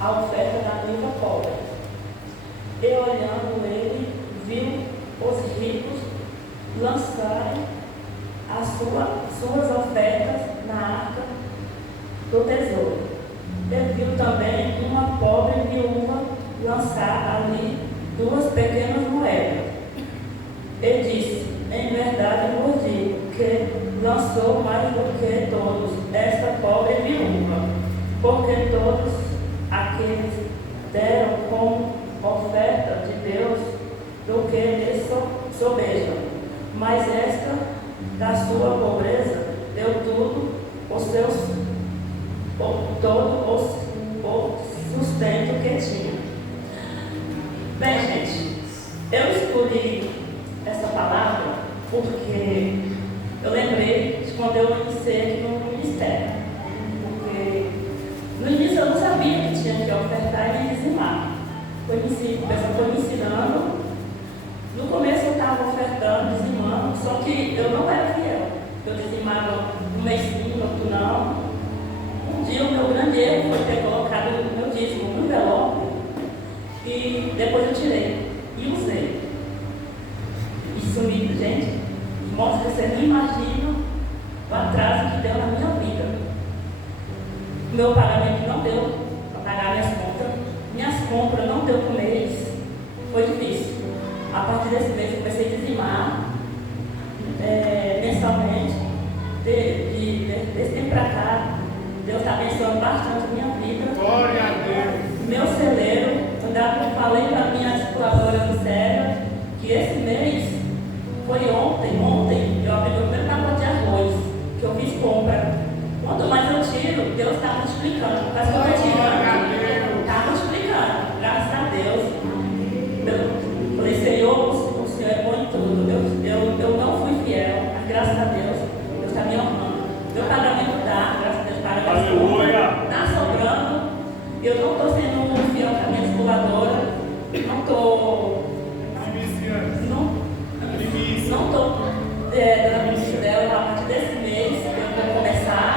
A oferta da viúva pobre. E olhando ele, viu os ricos lançarem suas ofertas na arca do tesouro. E viu também uma pobre viúva lançar ali 2 pequenas moedas. E disse: em verdade vos digo que lançou mais do que todos esta pobre viúva, porque todos aqueles deram como oferta de Deus do que lhe sobejam, mas esta, da sua pobreza, deu todo o sustento que tinha. Bem, gente, eu escolhi essa palavra porque eu lembrei de quando eu iniciei aqui no ministério. Porque no início eu não sabia que tinha que ofertar e dizimar. O pessoal foi me ensinando. No começo eu estava ofertando, dizimando, só que eu não era fiel. Eu dizimava um mês sim, outro não. Um dia o meu grande erro foi ter colocado o meu dízimo no envelope e depois eu tirei e usei. Isso me, gente, mostra que você não imagina o atraso que deu na minha vida. Meu pagamento não deu para pagar minhas compras não deu por mês, foi difícil. A partir desse mês eu comecei a dizimar mensalmente, desse tempo para cá, Deus está abençoando bastante a minha vida. Glória a Deus. Meu celeiro, eu falei para a minha discipuladora do Célia que esse mês, foi ontem, eu abri meu primeiro pacote de arroz, que eu fiz compra. Quanto mais eu tiro, Deus está multiplicando. Mas quando eu tirando, está multiplicando. Graças a Deus. Eu falei, Senhor, o Senhor é bom em tudo. Eu não fui fiel, mas graças a Deus, Deus está me honrando. Meu pagamento dá, graças a Deus, pagamento está sobrando. Eu não estou sendo fiel com a minha discipuladora. Não estou. Não estou dando início dela a partir desse mês. Eu vou começar.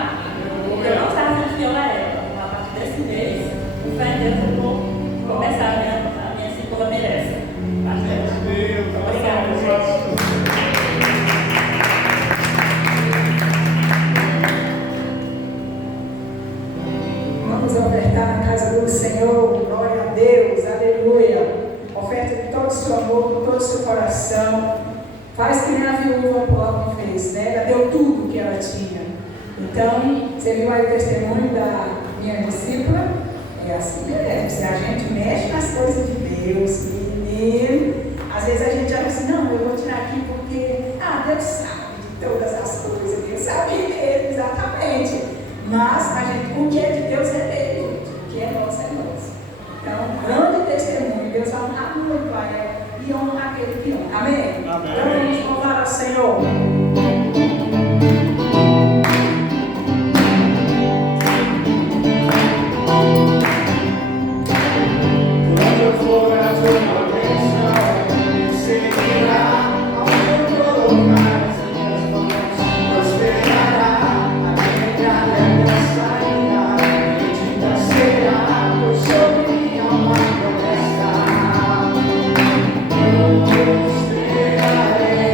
Porque eu não estava sendo fiel a ela. A partir desse mês, com fé em Deus, eu vou começar. A minha discípula merece. Obrigada, gente. Vamos ofertar na casa do Senhor, glória a Deus, aleluia. Oferta de todo o seu amor, com todo o seu coração. Faz que nem a viúva pobre fez, né? Ela deu tudo que ela tinha. Então, você viu aí o testemunho da minha discípula? É assim mesmo. Se a gente mexe nas coisas de Deus, menino, às vezes a gente acha assim, não, eu vou tirar aqui porque, Deus sabe de todas as coisas, Deus sabe mesmo, exatamente. Mas o que é de Deus é dele, gente. O que é nosso é nosso. Então, grande testemunho. Deus vai honrar muito a ela e honrar aquele que honra. Amém? Amém. Então, vamos louvar ao Senhor. Quando eu for a tua bênção, me seguirá, onde eu colocar as minhas mãos, prosperará, a minha aliança irá, bendita será, pois sobre minha alma promessa, eu esperarei,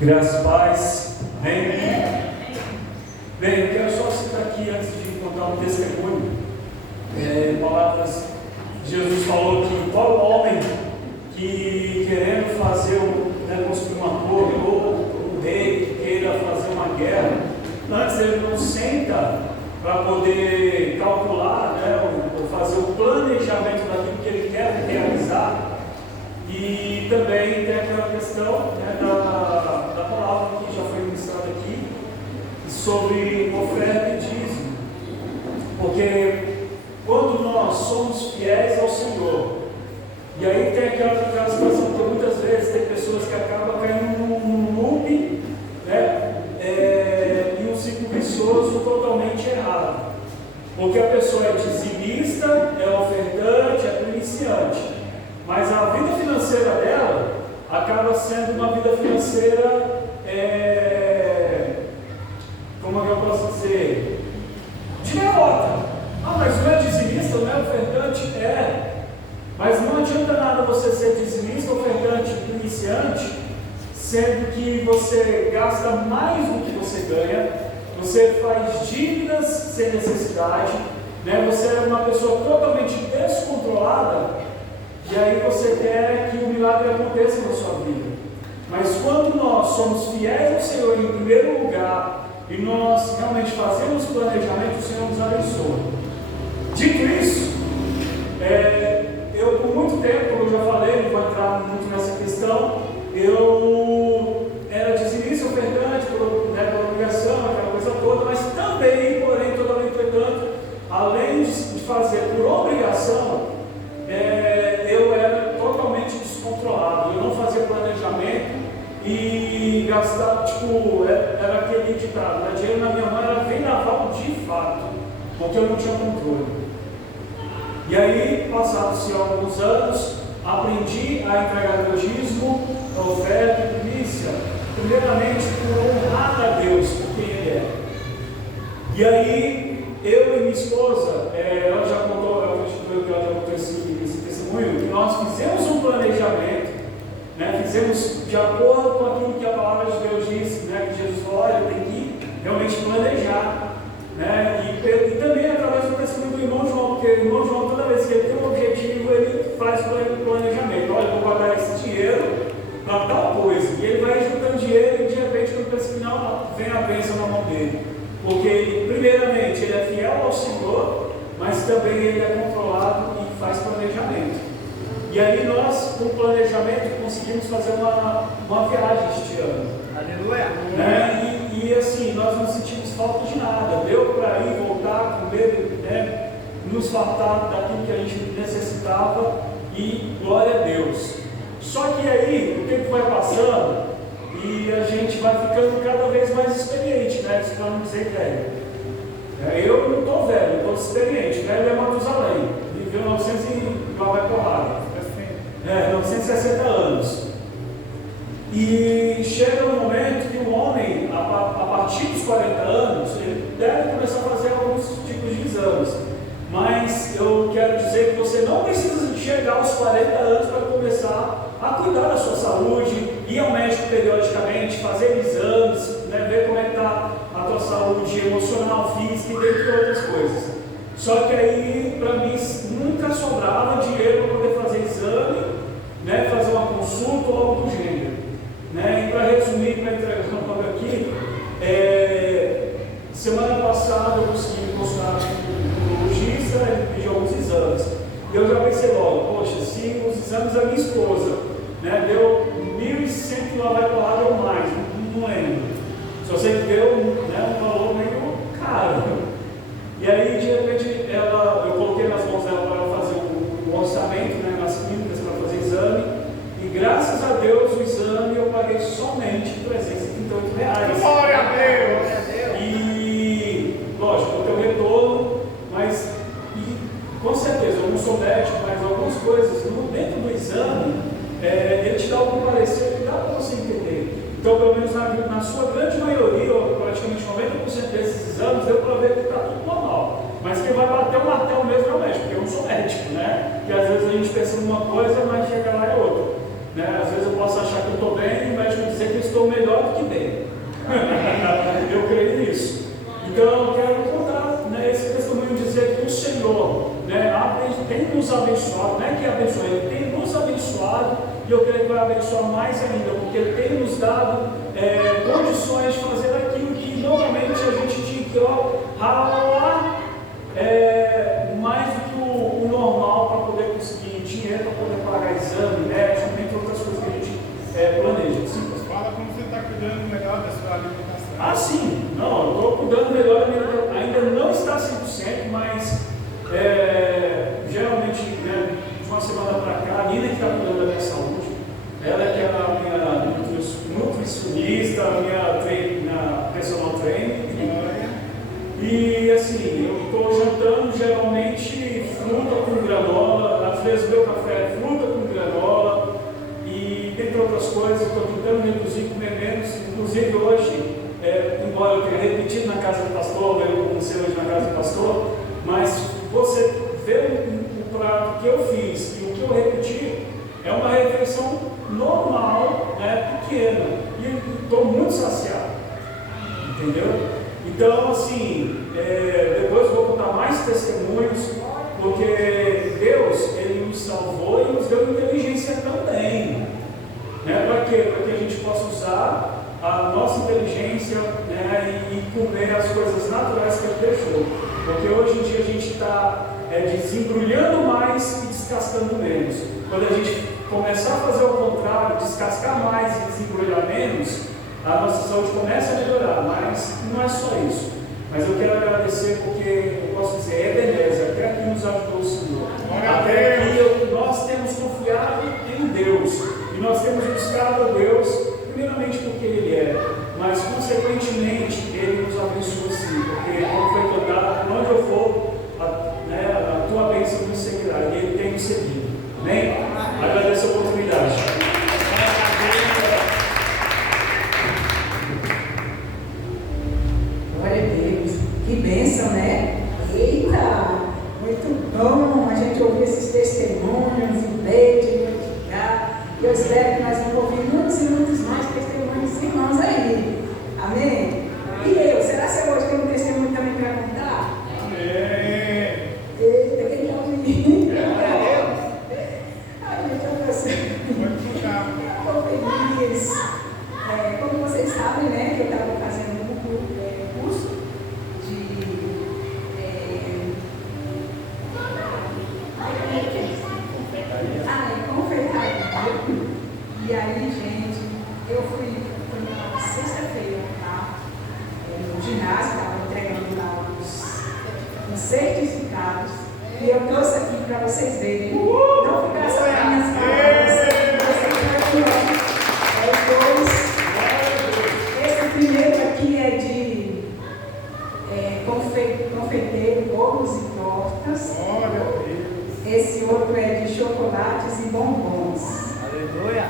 Graças a paz. Amém? Bem, eu quero só citar aqui, antes de contar um testemunho, palavras. Jesus falou que qual homem que querendo fazer, construir uma torre, ou o rei queira fazer uma guerra, antes ele não senta para poder calcular, ou fazer o planejamento daquilo que ele quer realizar. E também tem aquela questão da palavra que já foi ministrada aqui, sobre oferta e dízimo. Porque quando nós somos fiéis ao Senhor, e aí tem aquela situação que muitas vezes tem pessoas que acabam caindo num loop, e um ciclo vicioso totalmente errado. Porque a pessoa é dizimista, é ofertante, é iniciante. financeira dela acaba sendo uma vida financeira, como é que eu posso dizer, de derrota. Ah, mas não é dizimista, não é ofertante? Mas não adianta nada você ser dizimista, ofertante, iniciante, sendo que você gasta mais do que você ganha, você faz dívidas sem necessidade, né? Você é uma pessoa totalmente descontrolada, e aí você quer que o milagre aconteça na sua vida. Mas quando nós somos fiéis ao Senhor em primeiro lugar, e nós realmente fazemos planejamento, o Senhor nos abençoa. Dito isso, eu por muito tempo, como eu já falei, não vou entrar muito nessa questão, eu era dizimista, ofertante, por obrigação, aquela coisa toda, mas também, porém, todavia, entretanto, além de fazer por obrigação, eu era totalmente descontrolado, eu não fazia planejamento e gastava, era aquele ditado, né? Dinheiro na minha mão era vendaval de fato, porque eu não tinha controle. E aí, passados-se alguns anos, aprendi a entregar o dízimo, a oferta e primícia, primeiramente por honrar a Deus, por quem Ele é. E aí, eu e minha esposa, ela já contou, eu acredito que ela já contou esse testemunho, que nós fizemos um planejamento, né, fizemos de acordo com aquilo que a palavra de Deus diz, né, que Jesus falou, olha, tem que realmente planejar. Né? E também através do testemunho do irmão João, porque o irmão João, toda vez que ele tem um objetivo, ele faz planejamento. Olha, eu vou guardar esse dinheiro para tal coisa. E ele vai juntando dinheiro e de repente, quando pensa que não, vem a bênção na mão dele. Porque ele, primeiramente, ele é fiel ao Senhor, mas também ele é controlado e faz planejamento. E aí nós, com o planejamento, conseguimos fazer uma viagem este ano. Aleluia! Né? E assim, nós não sentimos falta de nada. Deu para ir, voltar, comer, né? Nos faltar daquilo que a gente necessitava e glória a Deus. Só que aí, o tempo vai passando e a gente vai ficando cada vez mais experiente, né? Isso para não dizer velho. Eu não estou velho, eu estou experiente. Velho é Matusalém, viveu 900 e lá vai porrada. 960 anos. E chega um momento que o homem, a partir dos 40 anos, ele deve começar a fazer alguns tipos de exames. Mas eu quero dizer que você não precisa chegar aos 40 anos para começar a cuidar da sua saúde, ir ao médico periodicamente, fazer exames, né, ver como é que está a tua saúde emocional, física e dentre outras coisas. Só que aí, para mim, nunca sobrava dinheiro para poder fazer exame, né, fazer uma consulta ou algo do gênero. Né? E para resumir, para entregar o nome aqui, semana passada eu consegui consultar um urologista, ele pediu alguns exames. E eu já pensei logo, poxa, se os exames da minha esposa, né, deu 1.100 lá vai para lá ou mais, não lembro. Só sei que deu, né, um valor meio caro. E aí, de repente, eu coloquei nas mãos dela para ela fazer um orçamento, né, nas clínicas para fazer exame. E graças a Deus, o exame eu paguei somente R$338. Glória a Deus! E, lógico, eu tenho retorno, mas, com certeza, eu não sou médico, mas algumas coisas dentro do exame, ele te dá algum parecer que dá para você entender. Então, pelo menos na sua grande maioria, ou praticamente 90% desses exames, deu para ver que está tudo normal. Mas quem vai bater o martelo mesmo é o médico, porque eu não sou médico, né? Porque às vezes a gente pensa numa coisa, mas chega lá é outra. Né? Às vezes eu posso achar que eu estou bem e o médico dizer que eu estou melhor do que bem. Eu creio nisso. Então eu quero contar, né, esse testemunho, dizer que o Senhor, né, tem nos abençoado, não é que abençoe, Ele tem nos abençoado e eu creio que vai abençoar mais ainda, porque Ele tem nos dado condições de fazer aquilo que normalmente a gente tinha que ralar mais do que o normal para poder conseguir dinheiro, para poder pagar exame, médico, entre outras coisas que a gente planeja. Sim, fala como você está cuidando melhor da sua alimentação. Ah, sim, não, eu estou cuidando melhor, ainda não está 100%, mas geralmente, né, de uma semana para cá, a Nina que está cuidando da minha saúde, ela que é a minha nutricionista, a minha personal trainer. E assim, eu estou jantando geralmente fruta com granola, às vezes meu café é fruta com granola, outras coisas, estou tentando reduzir, comer menos. Inclusive hoje, embora eu tenha repetido na casa do pastor, eu comecei hoje na casa do pastor, mas você vê o prato que eu fiz e o que eu repeti, é uma refeição normal, né, pequena, e estou muito saciado, entendeu? Então, assim, depois eu vou contar mais testemunhos, porque Deus, Ele nos salvou e nos deu inteligência também, né? Para quê? Para que a gente possa usar a nossa inteligência, né, e comer as coisas naturais que Ele deixou, porque hoje em dia a gente está desembrulhando mais e descascando menos. Quando a gente começar a fazer o contrário, descascar mais e desembrulhar menos, a nossa saúde começa a melhorar, mas não é só isso. Mas eu quero agradecer porque eu posso dizer, Ebenezer, até aqui nos ajudou o Senhor. Até aqui nós temos confiado em Deus e nós temos buscado a Deus, primeiramente porque Ele é, mas consequentemente Ele nos abençoa sim, porque como foi cantado, onde eu for, a tua bênção me seguirá, e Ele tem me seguido. Amém? Agradeço a oportunidade. Glória a Deus. Que bênção, né? Eita! Muito bom a gente ouvir esses testemunhos e ler, divulgar. Eu espero que nós vamos ouvir muitos e muitos mais testemunhos irmãos aí. Amém? E eu? Será que eu hoje tenho um testemunho também para contar? Amém. Eita, quem quer ouvir? Glória a Deus. Ai, gente, eu estou feliz. Como vocês sabem, né, que eu estava fazendo um curso de confeitaria. E aí, gente, eu fui na sexta-feira, tá? No ginásio, estava entregando lá os certificados. E eu trouxe aqui para vocês verem. Não ficar só nas minhas mãos. Esse primeiro aqui é de confeiteiro, bolos e tortas. Glória a Deus. Esse outro é de chocolates e bombons. Aleluia.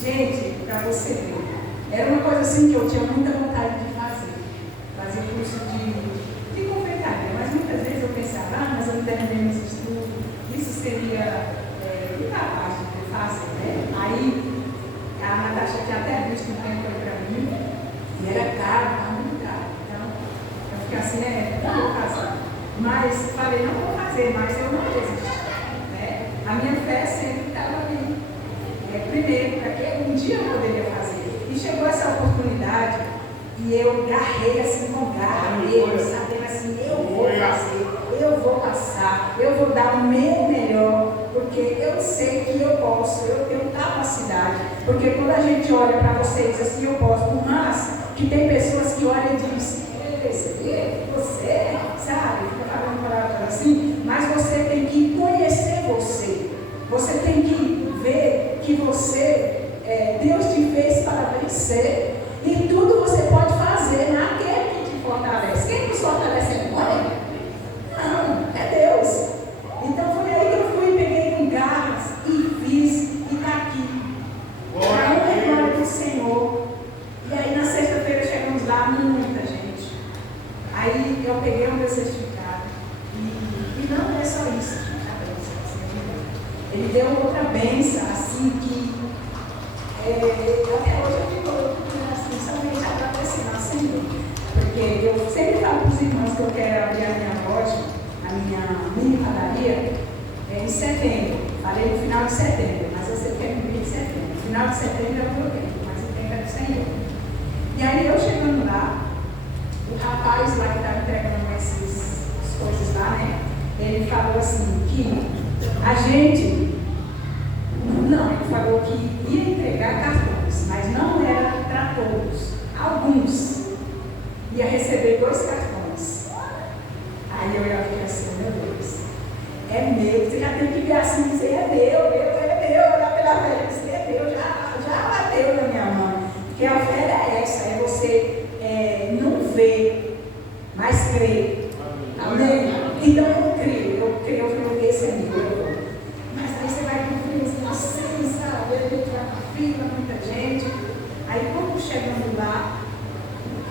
Gente, para você ver, era uma coisa assim que eu tinha muita vontade de fazer curso de confeitaria, mas muitas vezes eu pensava, mas eu não terminei meus estudos, isso seria incapaz de fazer, né? Aí a Natasha tinha até visto um tempo para mim, e era caro, estava muito caro, então eu fiquei assim, não vou fazer, mas falei, não vou fazer, mas eu não desisti, né? A minha fé sempre estava ali. Primeiro, para que um dia eu poderia fazer. E chegou essa oportunidade e eu garrei assim com garra mesmo, sabendo assim, eu vou fazer, eu vou passar, eu vou dar o meu melhor, porque eu sei que eu posso, eu tenho capacidade. Porque quando a gente olha para você e diz assim, eu posso, mas que tem pessoas que olham e dizem, você, sabe, fica falando palavras assim, mas você tem que conhecer você. Você tem que ver que você, Deus te fez para vencer e tudo você pode fazer naquele que te fortalece. Quem nos fortalece é homem? Não, é Deus. Então foi aí que eu fui, peguei com garras e fiz e está aqui. Para honra e glória do Senhor. E aí na sexta-feira chegamos lá, muita gente. Aí eu peguei o meu certificado e não é só isso. Ele deu outra bênção, assim, que até hoje eu fico assim, somente agradecendo ao Senhor. Porque eu sempre falo para os irmãos que eu quero abrir a minha loja, a minha mini padaria, em setembro. Falei no final de setembro, mas eu sei que é no mês de setembro. No final de setembro eu vou tempo, mas o tempo é do Senhor. E aí eu chegando lá, o rapaz lá que estava entregando essas coisas lá, né? Ele falou assim, que a gente, não, ele falou que ia entregar cartões, mas não era para todos, alguns, ia receber 2 cartões. Aí eu ia ficar assim, meu Deus, é meu, você já tem que ver assim, dizer, é meu, olhar pela fé, dizer, é meu, já bateu na minha mão, porque a fé é essa, é você não ver, mas crer, amém? Então eu creio, eu falei, esse é meu. Mas aí você vai conferir assim, sabe? A gente vai fila, muita gente. Aí quando chegando lá,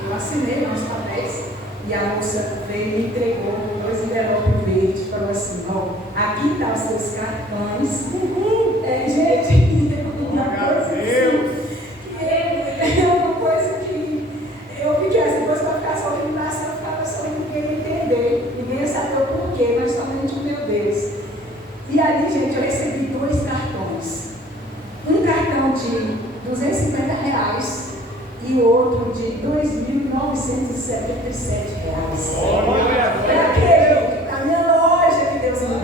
eu assinei meus papéis e a moça veio e me entregou 2 envelopes verdes e falou assim, ó, aqui estão os seus cartões. Gente, uma coisa que eu fiquei assim, depois para ficar sorrindo na cena, eu ficava sorrindo, ninguém ia entender, ninguém ia saber o porquê, mas somente o meu Deus. E ali, gente, eu recebi 2 cartões. Um cartão de R$250 e o outro de R$2.977. Para quê, gente? A minha loja que Deus me deu.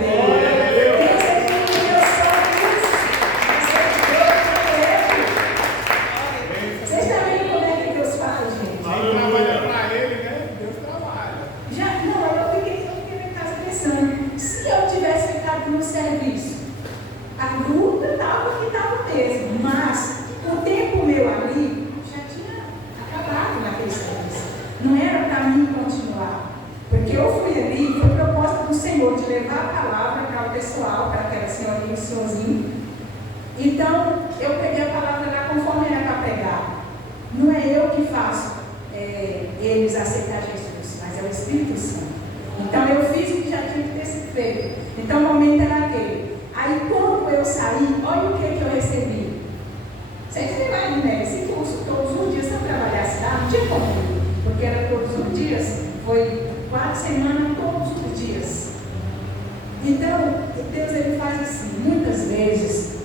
Vocês estão vendo como é que Deus faz, gente? Trabalhando para ele, né? Deus trabalha. Eu fiquei em casa pensando, se eu tivesse ficado no serviço, a luta estava que estava mesmo, mas o tempo meu ali já tinha acabado naquele serviço. Não era para mim continuar, porque eu fui ali, foi proposta do Senhor de levar a palavra para o pessoal, para aquela senhorinha e o senhorzinho. Então, eu peguei a palavra lá conforme era para pregar. Não é eu que faço eles aceitar Jesus, mas é o Espírito Santo. Então, eu fiz o que já tinha que ter sido feito. Então, o momento era aquele. Aí, quando eu saí, olha o que eu recebi. Vocês imaginam, né? Esse curso todos os dias, se eu trabalhasse lá, não tinha como ir, porque era todos os dias, foi 4 semanas, todos os dias. Então, Deus ele faz assim, muitas vezes,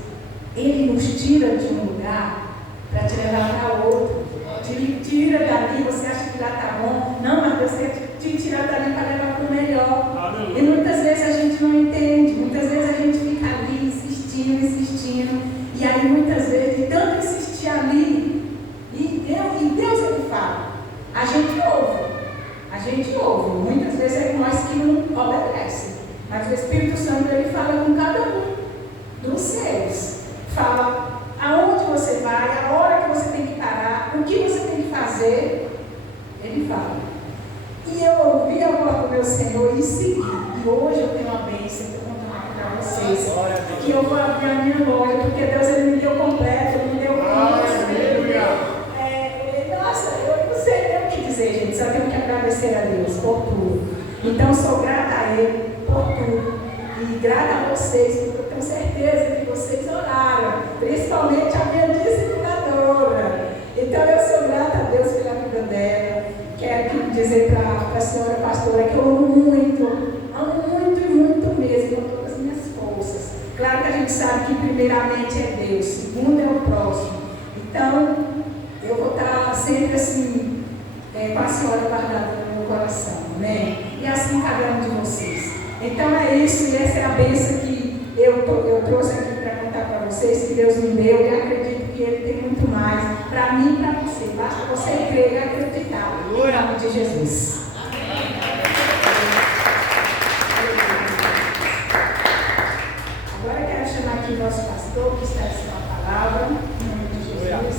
Ele nos tira de um lugar para te levar para outro. Te tira dali, você acha que lá está bom. Não, mas Deus quer te tirar dali para levar para o melhor. E muitas vezes a gente não entende, muitas vezes a gente fica ali insistindo. E aí muitas vezes, de tanto insistir ali, e Deus ele fala. A gente ouve. Muitas vezes é nós que não obedecem. Mas o Espírito Santo ele fala com cada um dos seus. Fala aonde você vai, a hora que você tem que parar, o que você tem que fazer. Ele fala. E eu ouvi a voz do meu Senhor e segui. E hoje eu tenho uma bênção que eu vou contar aqui para vocês. Que eu vou abrir a minha loja, porque Deus ele me deu completo, ele me deu nossa, eu não sei nem o que dizer, gente. Só tenho que agradecer a Deus por tudo. Então, sou grata a Ele por tudo. E grata a vocês, porque eu tenho certeza que vocês oraram. Principalmente a minha discipuladora. Então, eu sou grata a Deus pela vida dela. Quero dizer para a senhora pastora que eu amo muito e muito mesmo, com todas as minhas forças. Claro que a gente sabe que primeiramente é Deus, segundo é o próximo. Então, eu vou estar sempre assim, com a senhora guardada no meu coração, né? E assim cada um de vocês. Então é isso, e essa é a bênção que eu trouxe aqui para contar para vocês, que Deus me deu, e acredito que Ele tem muito mais para mim e para você. Basta você crer e acreditar. Em nome de Jesus. Agora eu quero chamar aqui o nosso pastor, que está dizendo a palavra, em nome de Jesus.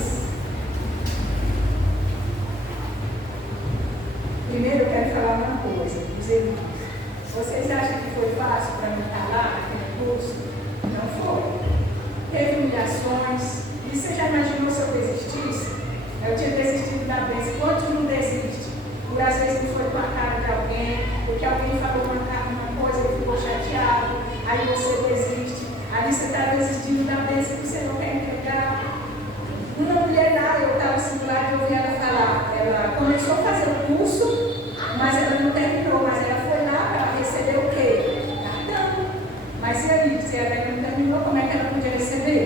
Primeiro eu quero falar uma coisa, dizer, vocês acham que foi fácil para mim estar lá naquele curso? Não foi. Teve humilhações. E você já imaginou se eu desistisse? Eu tinha desistido da vez. Quantos não desiste? Por às vezes não foi com a cara de alguém, porque alguém falou uma coisa e ficou chateado, aí você desiste. Ali você está desistindo da vez que você não quer entregar. Uma mulher lá, eu estava assim do lado e ouvi ela falar. Ela começou a fazer o curso, mas ela não terminou. Mas ela foi lá para receber o quê? Cartão. Mas e aí, se ela não terminou, como é que ela podia receber?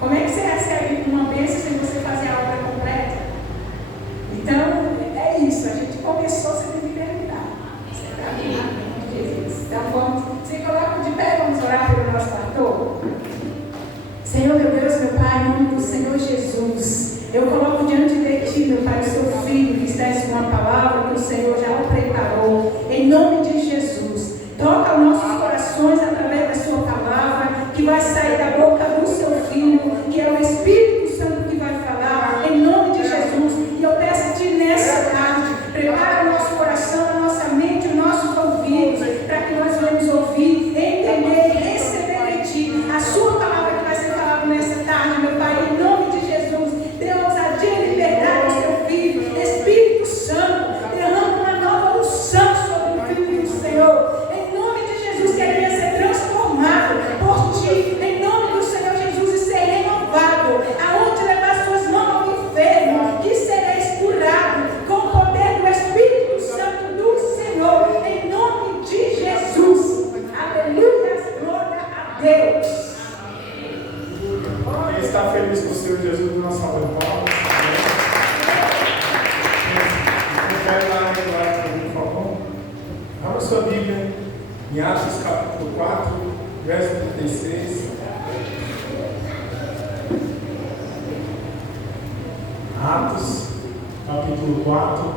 Como é que você recebe uma bênção sem você fazer a obra completa? Então, é isso. A gente começou, você tem que terminar. Você está vendo? Jesus. Então, vamos. Se coloca de pé, vamos orar pelo nosso pastor. Senhor, meu Deus, meu Pai, em nome do Senhor Jesus, eu coloco diante de Ti, meu Pai, o Seu Filho, que está em uma palavra que o Senhor já o preparou, em nome de Jesus. Toca os nossos corações através da Sua palavra, que vai sair da boca do Seu Filho, que é o Espírito Santo que vai falar, em nome de Jesus. E eu peço a Ti nessa tarde, prepara o nosso coração, a nossa mente, os nossos ouvidos, para que nós venhamos ouvir, entender e receber de Ti a Sua palavra que vai ser falada nessa tarde, meu Pai, em nome de está feliz com o Senhor Jesus na salva de palmas? Confere lá para mim, por favor. Abra sua Bíblia em Atos capítulo 4, verso 36. Atos capítulo 4,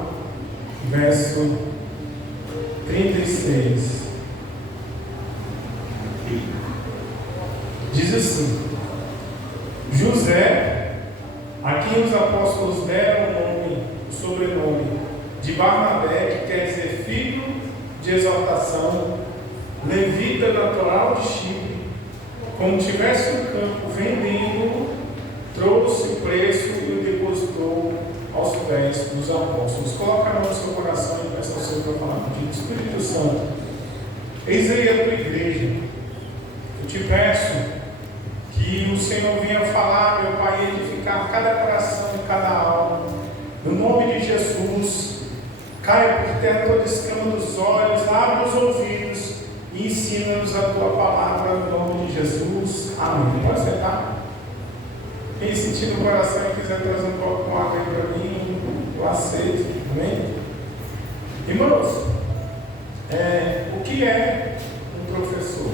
verso 36. Diz assim: José, a quem os apóstolos deram o sobrenome de Barnabé, que quer dizer filho de exaltação, levita natural de Chipre, como tivesse um campo vendendo, trouxe o preço e o depositou aos pés dos apóstolos. Coloca a mão no seu coração e peça ao Senhor para falar contigo. Espírito Santo, eis aí a tua igreja. Eu te peço que o Senhor venha falar, meu Pai, edificar cada coração e cada alma. No nome de Jesus, caia por terra toda escama dos olhos, abre os ouvidos e ensina-nos a tua palavra no nome de Jesus. Amém. Pode sentar? Quem sentir no coração e quiser trazer um pouco de água aí para mim, eu aceito. Amém? Irmãos, o que é um professor?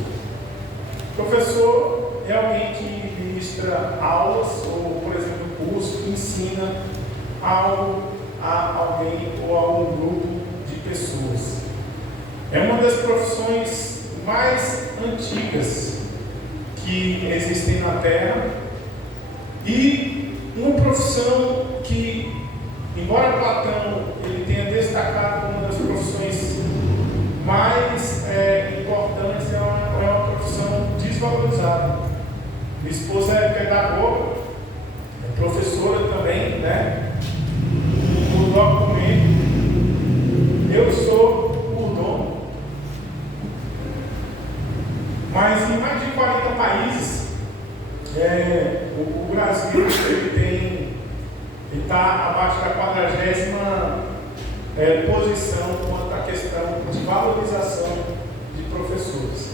Professor é alguém que ministra aulas, ou, por exemplo, curso, que ensina algo a alguém ou a um grupo de pessoas. É uma das profissões mais antigas que existem na Terra e uma profissão que, embora Platão ele tenha destacado como uma das profissões mais importantes, é uma profissão desvalorizada. Minha esposa é pedagoga, é professora também, né? O documento. Eu sou mordomo. Mas em mais de 40 países, o Brasil ele está abaixo da 40ª posição quanto à questão de valorização de professores.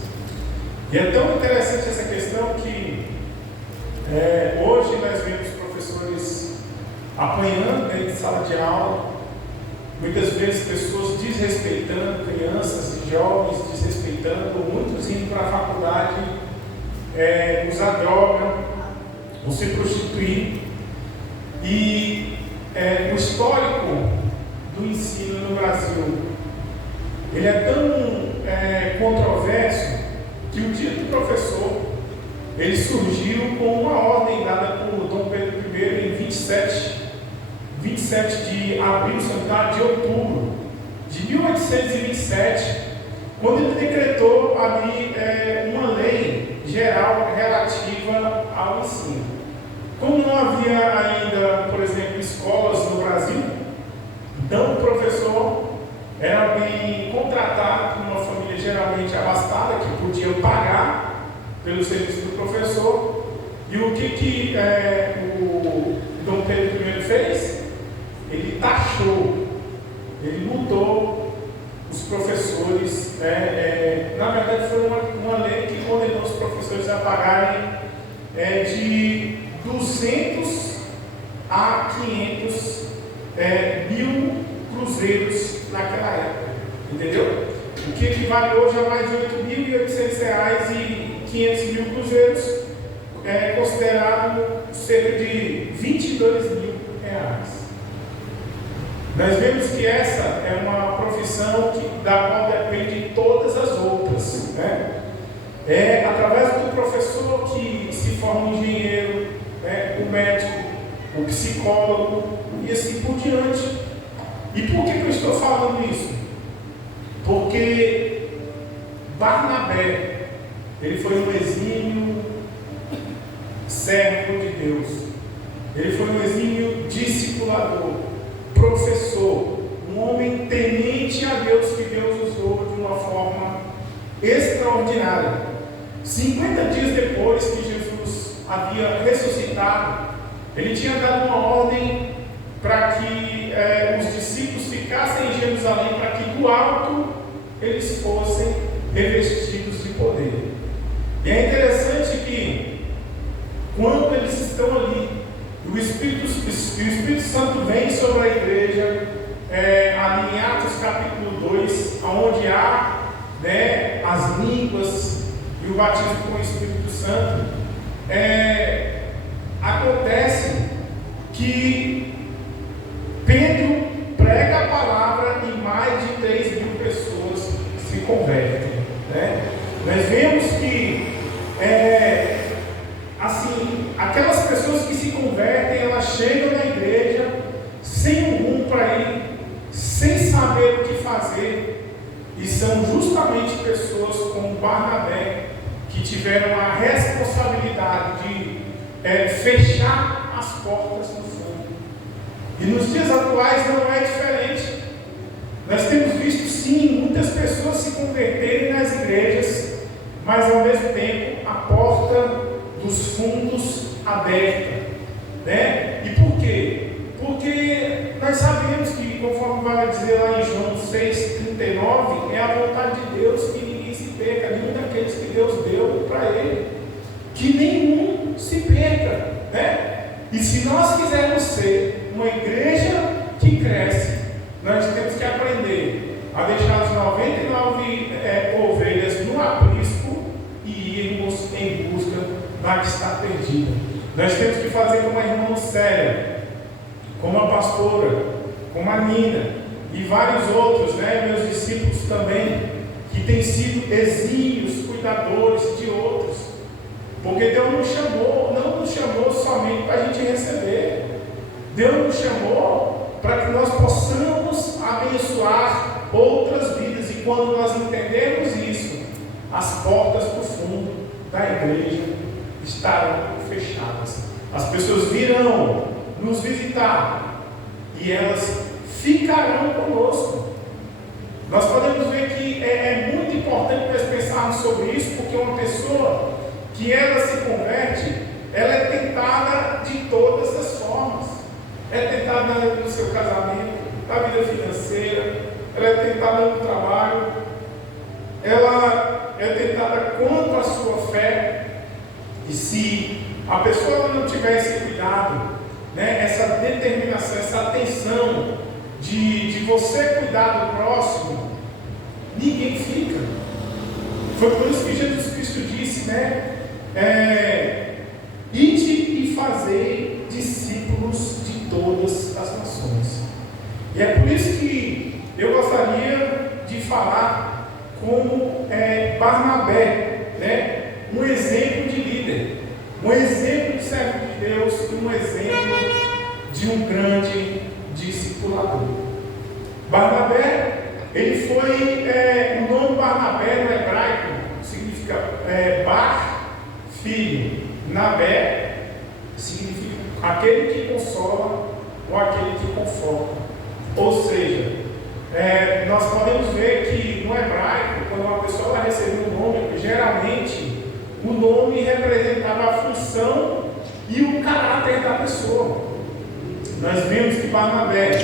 E é tão interessante essa questão que hoje nós vemos professores apanhando dentro de sala de aula, muitas vezes pessoas desrespeitando crianças e jovens, desrespeitando, muitos indo para a faculdade usar droga ou se prostituir. E o histórico do ensino no Brasil ele é tão controverso que o dia do professor ele surgiu com uma ordem dada por Dom Pedro I em 27 de abril, de outubro de 1827, quando ele decretou ali uma lei geral relativa ao ensino. Como não havia ainda, por exemplo, escolas no Brasil, então o professor era bem contratado por uma família geralmente abastada, que podia pagar pelo serviço do professor. E o que o Dom Pedro I fez? Ele taxou, ele multou os professores. Na verdade, foi uma lei que condenou os professores a pagarem de 200 a 500 mil cruzeiros naquela época, entendeu? O que equivale hoje a mais de R$8.800 e 500 mil cruzeiros, considerado cerca de R$22.000. Nós vemos que essa é uma profissão da qual depende todas as outras, né? É através do professor que se forma o engenheiro, o médico, o psicólogo e assim por diante. E por que eu estou falando isso? Porque Barnabé, ele foi um exímio servo de Deus, ele foi um exímio discipulador, professor, um homem temente a Deus que Deus usou de uma forma extraordinária. 50 dias depois que Jesus havia ressuscitado, ele tinha dado uma ordem para que os discípulos ficassem em Jerusalém, para que do alto eles fossem revestidos de poder. E é interessante que quando eles estão ali. O Espírito Santo vem sobre a igreja, ali em Atos capítulo 2, onde há, né, as línguas e o batismo com o Espírito Santo. Acontece que Pedro prega a palavra e mais de 3.000 pessoas se convertem, né? Nós vemos que assim, aquelas pessoas que se convertem, elas chegam na igreja sem um rumo para ir, sem saber o que fazer, e são justamente pessoas como Barnabé que tiveram a responsabilidade de fechar as portas no fundo. E nos dias atuais não é diferente. Nós temos visto sim muitas pessoas se converterem nas igrejas, mas ao mesmo tempo a porta dos fundos aberta, né? E por quê? Porque nós sabemos que, conforme vai dizer lá em João 6,39, é a vontade de Deus que ninguém se perca, nenhum daqueles que Deus deu para ele, que nenhum se perca, né? E se nós quisermos ser uma igreja que cresce, nós temos que aprender a deixar as 99 ovelhas no aprisco e irmos em busca da que está perdida. Nós temos que fazer como a irmã Lucélia, como a pastora, como a Nina e vários outros, né, meus discípulos também, que têm sido exímios cuidadores de outros, porque Deus não nos chamou somente para a gente receber. Deus nos chamou para que nós possamos abençoar outras vidas, e quando nós entendermos isso, as portas do fundo da igreja estarão fechadas. As pessoas virão nos visitar e elas ficarão conosco. Nós podemos ver que é muito importante nós pensarmos sobre isso, porque uma pessoa que ela se converte, ela é tentada de todas as formas. É tentada no seu casamento, na vida financeira, ela é tentada no trabalho, ela é tentada quanto à sua fé. E se a pessoa não tiver esse cuidado, né, essa determinação, essa atenção de você cuidar do próximo, ninguém fica. Foi por isso que Jesus Cristo disse, né? Ide e fazei discípulos de todas as nações. E é por isso que eu gostaria de falar como Barnabé, né? Um exemplo de líder, um exemplo de servo de Deus e um exemplo de um grande discipulador. Barnabé, ele foi, o nome Barnabé no hebraico significa Bar, filho, Nabé significa aquele que consola ou aquele que conforta. Ou seja, nós podemos ver que no hebraico, quando uma pessoa recebeu um nome, geralmente o nome representava a função e o caráter da pessoa. Nós vimos que Barnabé,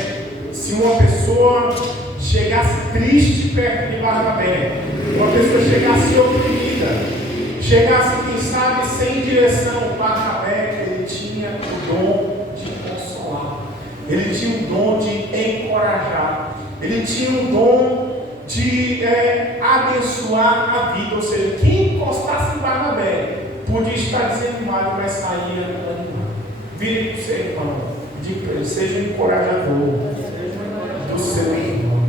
se uma pessoa chegasse triste perto de Barnabé, uma pessoa chegasse oprimida, chegasse, quem sabe, sem direção, Barnabé, ele tinha o dom de consolar, ele tinha o dom de encorajar, ele tinha o dom de abençoar a vida. Ou seja, quem encostasse em Barnabé podia estar desanimado, mas saía animado. Vire para o seu irmão, diga para ele: seja um encorajador do seu irmão.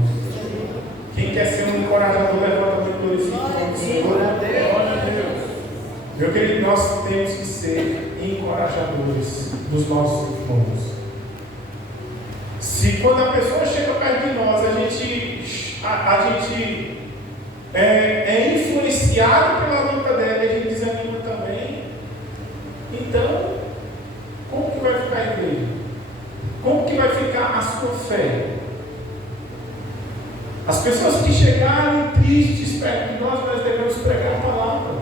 Quem quer ser um encorajador, levanta a mão e glorifica o nome do Senhor. Meu querido, nós temos que ser encorajadores dos nossos irmãos. Se quando a pessoa chega perto de nós, a gente é influenciado pela luta dela e a gente desanima também, então, como que vai ficar a igreja? Como que vai ficar a sua fé? As pessoas que chegaram tristes perto de nós devemos pregar a palavra.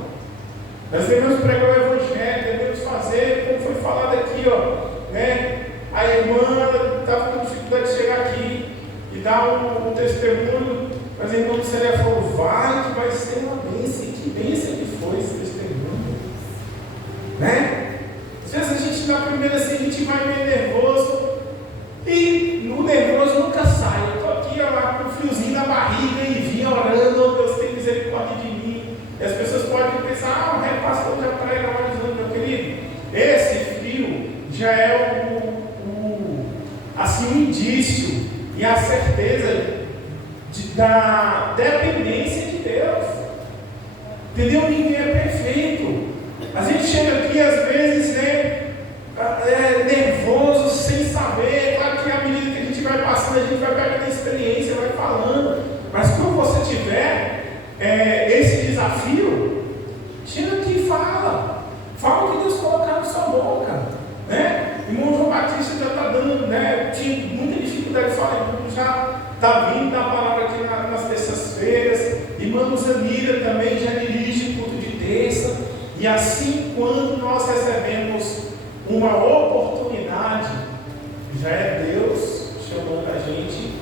Nós devemos pregar o evangelho, devemos fazer, como foi falado aqui, né? A irmã estava com dificuldade de chegar aqui e dar um testemunho, mas a irmã Lucélia falou: vai ser uma bênção. Que bênção que foi esse testemunho, né? primeiro assim, a gente vai meio nervoso. E o nervoso nunca sai. Eu estou aqui ó, com um friozinho na barriga e vim orando, oh, Deus tem misericórdia de mim. E as pessoas podem pensar, o pastor já prega há vários anos, meu querido. Esse frio já é assim, um indício e a certeza da dependência de Deus. Entendeu? Ninguém é perfeito. A gente chega aqui às vezes, né, nervoso, sem saber. Claro que à medida que a gente vai passando, a gente vai pegando a experiência, vai falando. Mas quando você tiver esse desafio, chega aqui e fala. Fala o que Deus colocar na sua boca. Né? Irmão João Batista já está dando, né, tinha muita dificuldade de falar, já está vindo da palavra aqui nas terças-feiras. Irmã Zanira também já dirige culto de terça. E assim, quando nós recebemos uma oportunidade, já é Deus chamando a gente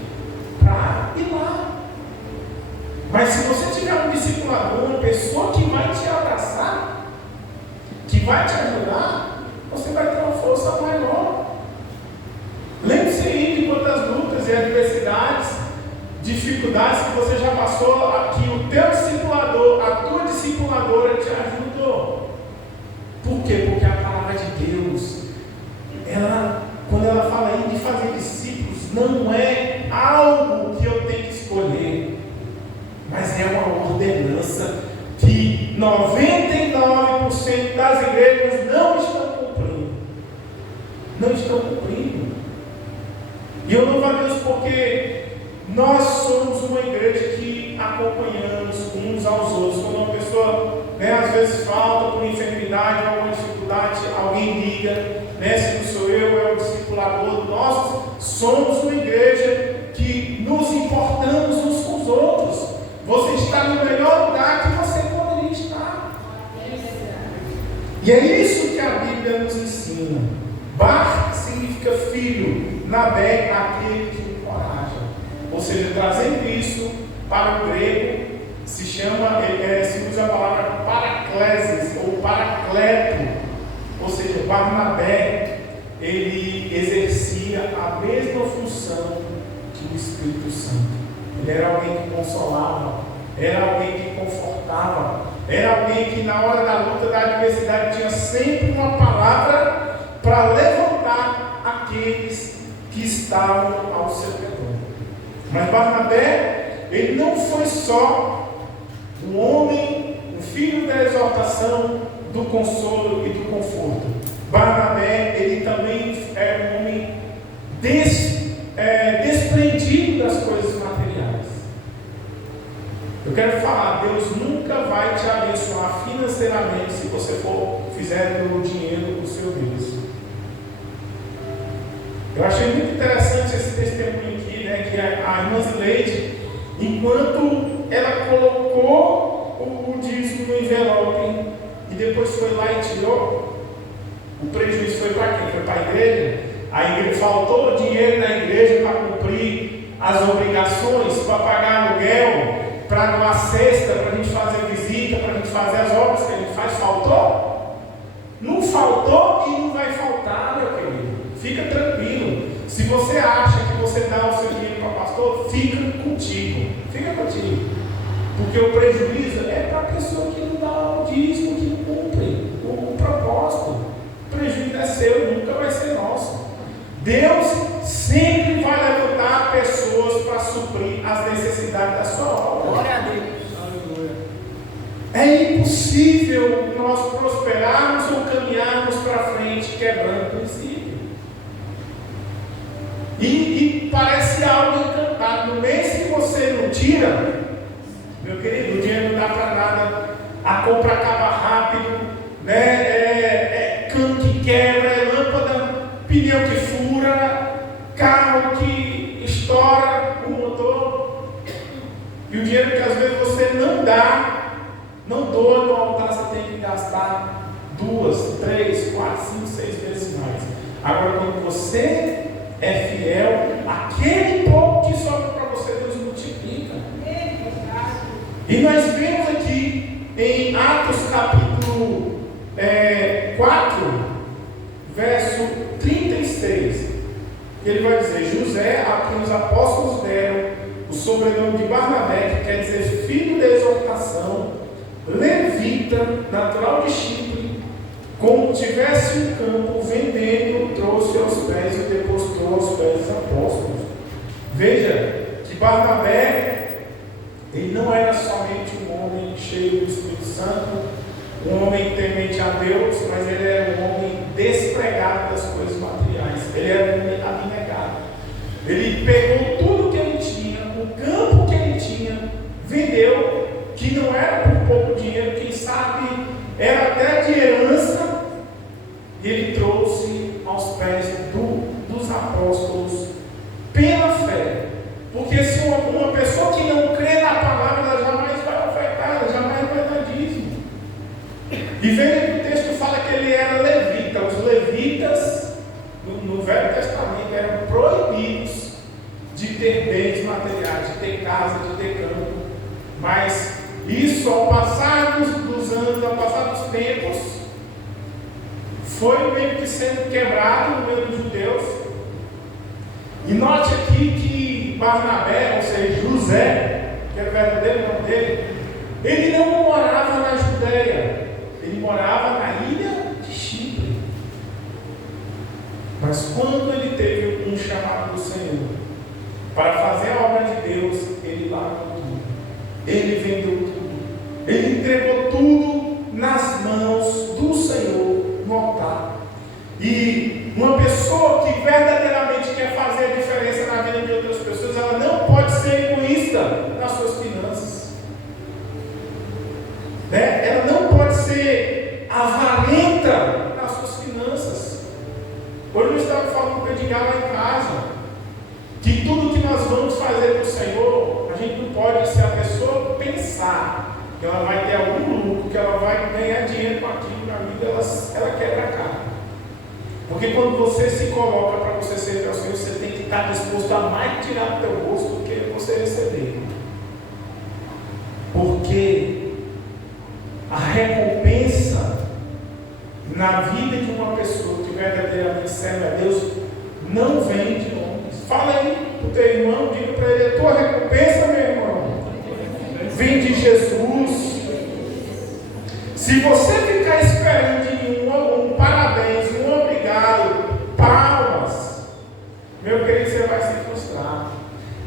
para ir lá. Mas se você tiver um discipulador, uma pessoa que vai te abraçar, que vai te ajudar, você vai ter uma força maior. Lembre-se aí de quantas lutas e adversidades, dificuldades que você já passou, que o teu discipulador, a tua discipuladora te ajudou. Por quê? Porque a palavra de Deus, quando ela fala aí de fazer discípulos, não é algo que eu tenho que escolher, mas é uma ordenança que 99% das igrejas não estão cumprindo. Não estão cumprindo. E eu louvo a Deus porque nós somos uma igreja que acompanhamos uns aos outros. Quando uma pessoa, às vezes falta por enfermidade, alguma dificuldade, alguém liga, se não sou eu, é o discipulador. Nós somos uma igreja que nos importamos uns com os outros. Você está no melhor lugar que você poderia estar. E é isso que a Bíblia nos ensina. Bar significa filho, Nabé, aquele que encoraja. Ou seja, trazendo isso para o grego, se usa a palavra paraclesis ou paracleto. Ou seja, Barnabé, ele exercia a mesma função que o Espírito Santo. Ele era alguém que consolava, era alguém que confortava, era alguém que na hora da luta, da adversidade, tinha sempre uma palavra para levantar aqueles que estavam ao seu redor. Mas Barnabé, ele não foi só um homem, um filho da exortação, do consolo e do conforto. Barnabé, ele também era um homem desprendido das coisas materiais. Eu quero falar, Deus nunca vai te abençoar financeiramente se você fizer pelo dinheiro o seu Deus. Eu achei muito interessante esse testemunho aqui, que a irmã Zileide, enquanto ela colocou o dízimo no envelope e depois foi lá e tirou, o prejuízo foi para quem? Foi para a igreja? A igreja faltou dinheiro na igreja para cumprir as obrigações, para pagar aluguel, para doar cesta, para a gente fazer visita, para a gente fazer as obras que a gente faz. Faltou? Não faltou e não vai faltar, meu querido. Fica tranquilo. Se você acha que você dá o seu dinheiro para o pastor, fica contigo. Fica contigo. Porque o prejuízo é para a pessoa que não dá o dízimo, que não cumpre o propósito. O prejuízo é seu, nunca vai ser nosso. Deus sempre vai levantar pessoas para suprir as necessidades da sua obra. Glória a Deus. É impossível nós prosperarmos ou caminharmos para frente quebrando o princípio. E parece algo encantado. No mês que você não tira, meu querido, o dinheiro não dá para nada, a compra acaba rápido, cano que quebra, lâmpada, pneu que fura, carro que estoura o motor, e o dinheiro que às vezes você não doa no altar, você tem que gastar 2, 3, 4, 5, 6 vezes mais. Agora, quando você é fiel, aquele pouco que sobra para você, Deus multiplica. E nós vemos aqui em Atos capítulo 4, verso Ele vai dizer: José, a quem os apóstolos deram o sobrenome de Barnabé, que quer dizer filho da exortação, levita, natural de Chipre, como tivesse um campo, vendendo, trouxe aos pés e depositou aos pés dos apóstolos. Veja que Barnabé, ele não era somente um homem cheio do Espírito Santo, um homem temente a Deus, mas ele era um homem despregado das coisas materiais. Ele era um homem abnegado. Ele pegou tudo que ele tinha, o campo que ele tinha, vendeu, que não era por pouco dinheiro, quem sabe era até de herança, e ele trouxe aos pés dos apóstolos pela fé. Porque se uma pessoa que não crê na palavra, ela jamais vai ofertar, ela jamais vai dar dízimo. E veja que o texto fala que ele era levita. Os levitas, no Velho Testamento, eram proibidos de ter bens materiais, de ter casa, de ter campo. Mas isso, ao passar dos anos, ao passar dos tempos, foi meio que sendo quebrado no meio dos judeus. E note aqui que Barnabé, ou seja, José, que era o verdadeiro nome dele, ele não morava na Judéia, ele morava na ilha de Chipre. Mas quando ele teve um chamado do Senhor para fazer a obra de Deus, ele largou tudo, ele vendeu tudo, ele entregou tudo nas mãos do Senhor no altar. E uma pessoa que verdadeiramente quer fazer a diferença na vida de outras pessoas, ela não pode ser egoísta nas suas finanças, né? Ela não pode ser avarenta nas suas finanças. Hoje eu estava falando para o Edgar lá em casa, que tudo que nós vamos fazer para o Senhor, a gente não pode, se a pessoa pensar que ela vai ter algum lucro, que ela vai ganhar dinheiro com aquilo na vida, ela quebra a cara. Porque quando você se coloca para você servir ao Senhor, você tem que estar disposto a mais tirar do teu bolso do que você receber. Porque a recompensa na vida de uma pessoa que verdadeiramente serve a Deus não vem de homens. Fala aí para o teu irmão, diga para ele: a tua recompensa, meu irmão, vem de Jesus. Se você ficar esperando de um parabéns, um obrigado, palmas, meu querido, você vai se frustrar.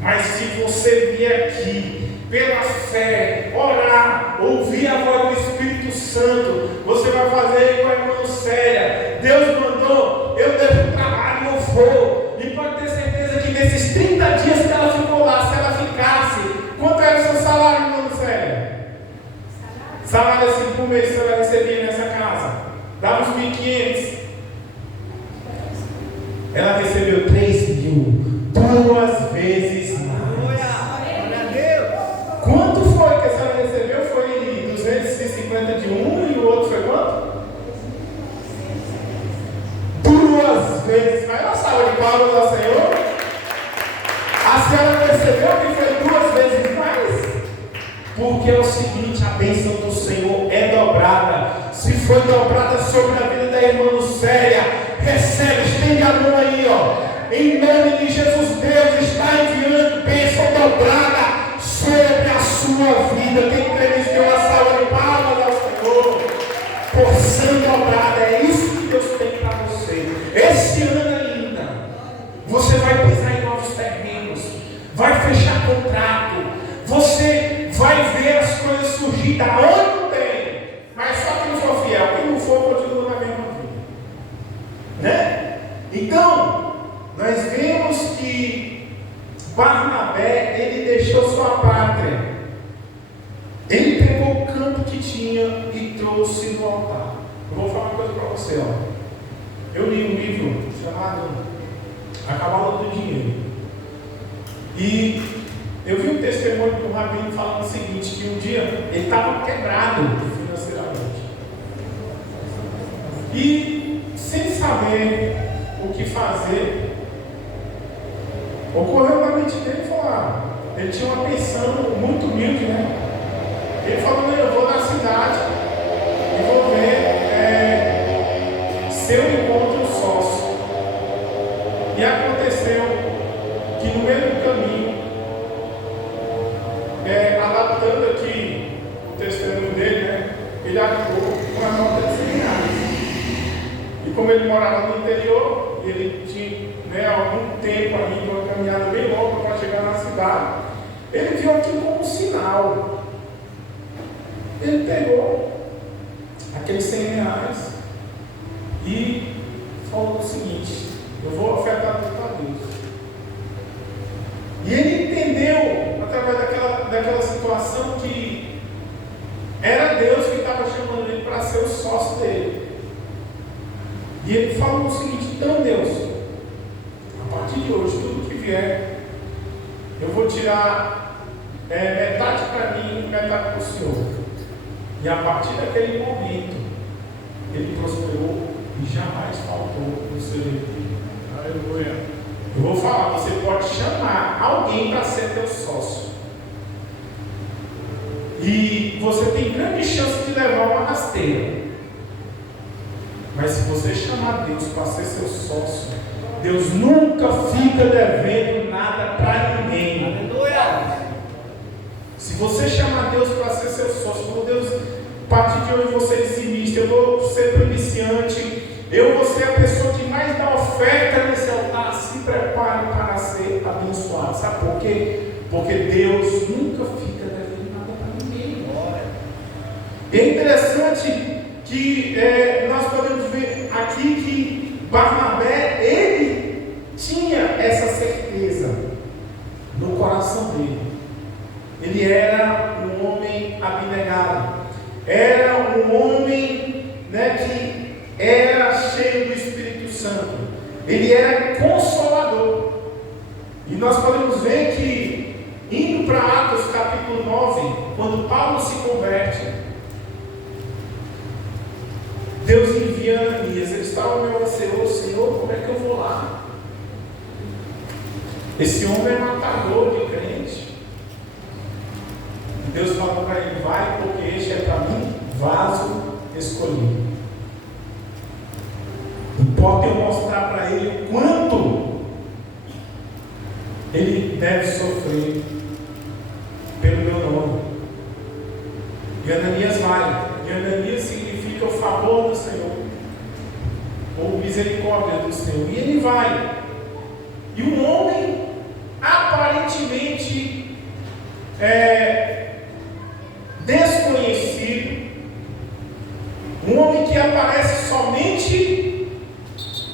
Mas se você vier aqui pela fé, orar, ouvir a voz do Espírito Santo, você vai fazer com a irmã séria: Deus mandou, eu devo trabalho, eu vou. E pode ter certeza que nesses 30 dias que ela ficou lá, se ela ficasse, quanto era o seu salário, irmã séria? Salário assim por mês que ela recebia nessa casa, dava uns 1.500. Ela recebeu 3.000, 2 vezes mais. Glória a Deus! Quanto foi que ela recebeu? Foi 250 de um e o outro foi quanto? 2 vezes mais. Uma salva de palmas ao Senhor. A senhora percebeu que foi 2 vezes mais? Porque é o seguinte: a bênção do Senhor é dobrada. Se foi dobrada sobre a vida da irmã Lucélia, recebe, estende a mão aí, ó. Em nome de Jesus, Deus está enviando bênção dobrada sobre a sua vida. Quem crê nisso, dê uma salva de palmas ao Senhor. Porção dobrada, é isso que Deus tem para você. Esse ano ainda, você vai pisar em novos terrenos, vai fechar contrato, você vai ver as coisas surgir da onde não tem. Mas só quem for fiel, quem não for, continua na mesma vida, né? Então, nós vemos que Barnabé, ele deixou sua pátria, ele pegou o campo que tinha e trouxe no altar. Eu vou falar uma coisa para você, ó. Eu li um livro chamado A Cabala do Dinheiro, e eu vi um testemunho de um rabino falando o seguinte: que um dia ele estava quebrado financeiramente, e sem saber o que fazer, ocorreu na mente dele falar. Ele tinha uma pensão muito humilde, né? Ele falou: eu vou na cidade e vou ver se eu encontro um sócio. E aconteceu como ele morava no interior, ele tinha algum tempo ainda, uma caminhada bem longa para chegar na cidade, ele viu aquilo como um sinal. Ele pegou aqueles 100 reais e falou o seguinte: eu vou ofertar tudo para Deus. E ele entendeu, através daquela situação, que era Deus que estava chamando ele para ser o sócio dele. E ele falou o seguinte: então, Deus, a partir de hoje, tudo que vier, eu vou tirar metade para mim e metade para o Senhor. E a partir daquele momento, ele prosperou e jamais faltou no seu retiro. Aleluia. Eu vou falar, você pode chamar alguém para ser teu sócio. E você tem grande chance de levar uma rasteira. Mas se você chamar Deus para ser seu sócio, Deus nunca fica devendo nada para ninguém. Aleluia. Se você chamar Deus para ser seu sócio, como Deus, a partir de hoje você é dizimista, eu vou ser iniciante, eu vou ser a pessoa que mais dá oferta nesse altar, se prepare para ser abençoado. Sabe por quê? Porque Deus nunca fica devendo nada para ninguém. É interessante que nós podemos ver aqui que Barnabé, ele tinha essa certeza no coração dele. Ele era um homem abnegado, era um homem que era cheio do Espírito Santo, ele era consolador. E nós podemos ver que, indo para Atos capítulo 9, quando Paulo se converte, Deus envia Ananias. Ele estava me oferecendo: Senhor, como é que eu vou lá? Esse homem é matador de crente. Deus falou para ele: vai, porque este é para mim vaso escolhido. Importa eu mostrar para ele o quanto ele deve sofrer pelo meu nome. E Ananias vai. E Ananias significa o favor do Senhor, ou misericórdia do Senhor. E ele vai. E um homem aparentemente desconhecido, um homem que aparece somente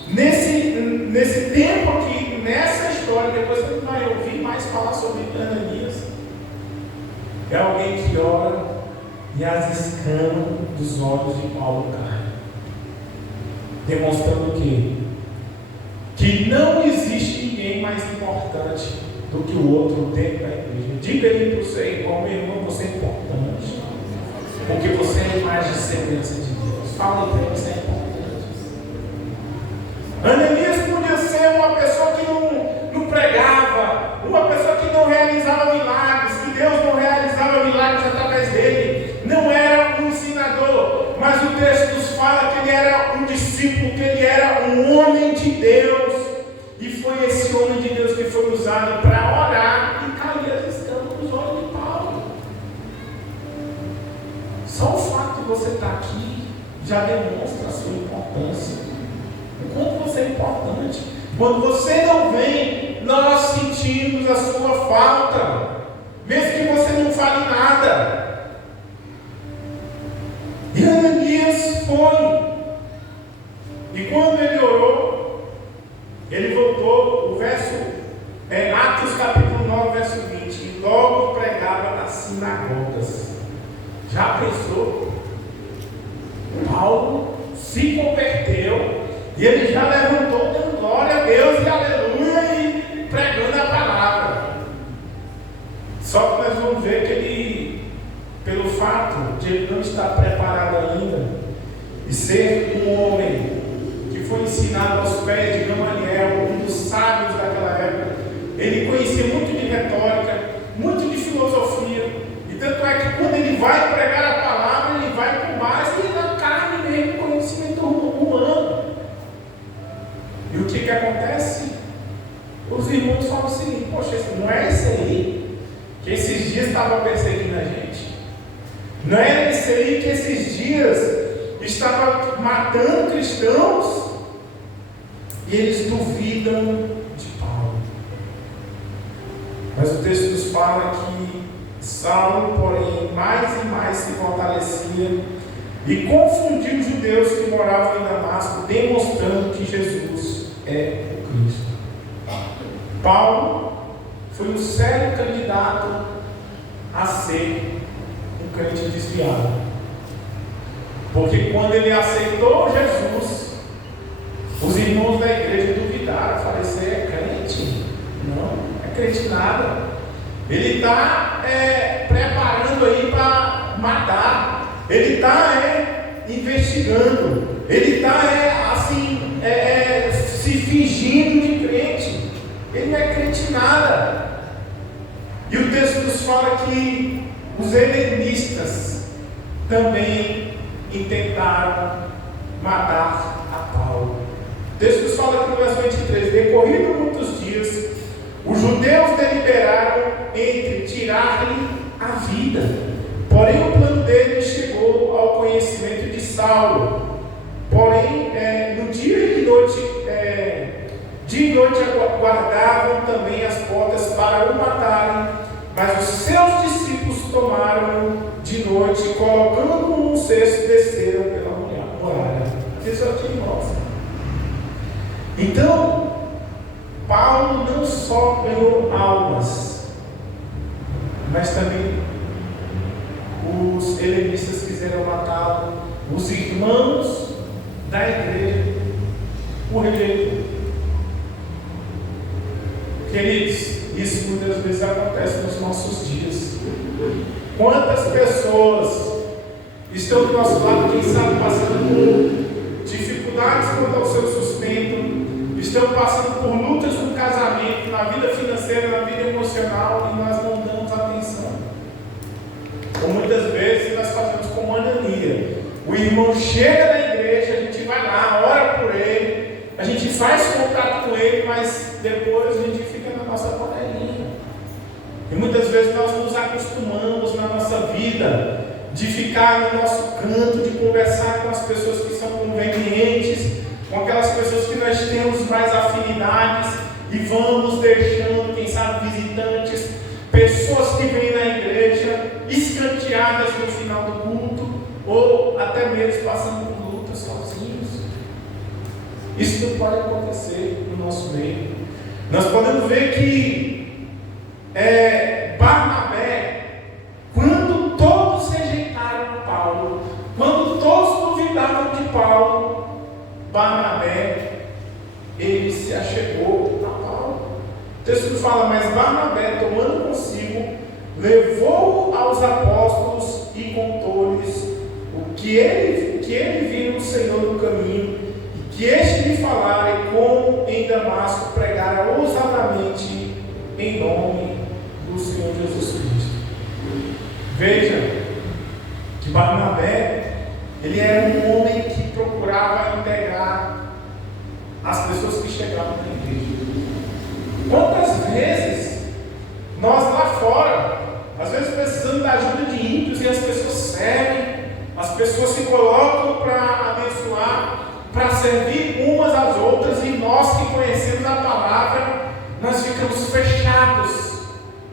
nesse tempo aqui, nessa história. Depois você vai ouvir mais falar sobre Ananias. É alguém que ora e as escamas dos olhos de Paulo caem, demonstrando o quê? Que não existe ninguém mais importante do que o outro dentro da igreja. Diga aí para o seu irmão: meu irmão, você é importante, porque você é a imagem e semelhança de Deus. Fala aí para ele: você é importante. Ananias podia ser uma pessoa que não pregava, uma pessoa que não realizava milagres, que Deus não realizava milagres através dele, não era um ensinador, mas o texto nos fala que ele era um discípulo, que ele era um homem de Deus, e foi esse homem de Deus que foi usado para orar e cair as escamas dos olhos de Paulo. Só o fato de você estar aqui já demonstra a sua importância. O quanto você é importante. Quando você não vem, nós sentimos a sua falta, mesmo que você não fale nada. E Ananias foi. E quando ele orou, ele voltou. O verso Atos capítulo 9, verso 20. E logo pregava nas sinagogas. Já pensou? Paulo se converteu e ele já levantou dando glória a Deus e aleluia e pregando a palavra. Só que nós vamos ver que ele, pelo fato de ele não estar preparado ainda e ser um homem que foi ensinado aos pés de Gamaliel, um dos sábios daquela época, ele conhecia muito de retórica, muito de filosofia, e tanto é que quando ele vai pregar a palavra, ele vai com base na carne mesmo, conhecimento humano. E o que acontece? Os irmãos falam o seguinte: poxa, não é esse aí que esses dias estava perseguindo a gente? Não é esse aí que esses dias estava matando cristãos? e eles duvidam de Paulo. Mas o texto nos fala que Saulo, porém, mais e mais se fortalecia e confundiu os judeus que moravam em Damasco, demonstrando que Jesus é o Cristo. Paulo foi um sério candidato a ser um crente desviado. Porque quando ele aceitou Jesus, os irmãos da igreja duvidaram, falaram: "Você é crente?" Não, é crente nada. Ele está preparando aí para matar. Ele está investigando. Ele está se fingindo de crente. Ele não é crente nada. E o texto nos fala que os helenistas também intentaram matar a Paulo. O texto nos fala aqui no verso 23: decorrido muitos dias, os judeus deliberaram entre tirar-lhe a vida. Porém, o plano dele chegou ao conhecimento de Saulo. Porém, no dia e noite guardavam também as portas para o matarem. Mas os seus discípulos tomaram de noite, colocando-o num cesto, desceram pela muralha. Isso é o que mostra. Então, Paulo não só ganhou almas, mas também os helenistas quiseram matá-lo. Os irmãos da igreja o rejeitam. Queridos, isso muitas vezes acontece nos nossos dias. Quantas pessoas estão do nosso lado, quem sabe, passando por dificuldades quanto ao seu sustento, estão passando por lutas no casamento, na vida financeira, na vida emocional, e nós não damos atenção. Ou muitas vezes nós fazemos como Anania. O irmão chega na igreja, a gente vai lá, ora por ele, a gente faz contato com ele, mas depois a gente fica na nossa panelinha. E muitas vezes nós nos acostumamos na nossa vida de ficar no nosso canto, de conversar com as pessoas que são convenientes, com aquelas pessoas que nós temos mais afinidades, e vamos deixando, quem sabe, visitantes, pessoas que vêm na igreja escanteadas no final do culto, ou até mesmo passando por lutas sozinhos. Isso não pode acontecer no nosso meio. Nós podemos ver que Barnabé, quando todos rejeitaram Paulo, quando todos duvidavam de Paulo, Barnabé, ele se achegou a Paulo. O texto fala: mas Barnabé, tomando consigo, levou aos apóstolos e contou-lhes o que ele viu no Senhor no caminho, e que este lhe falara, e como em Damasco pregara ousadamente em nome do Senhor Jesus Cristo. Veja que Barnabé, ele era um homem que procurava integrar as pessoas que chegavam na igreja. Quantas vezes nós lá fora, às vezes precisamos da ajuda de ímpios, e as pessoas servem, as pessoas se colocam para abençoar, para servir umas às outras, e nós que conhecemos a palavra, nós ficamos fechados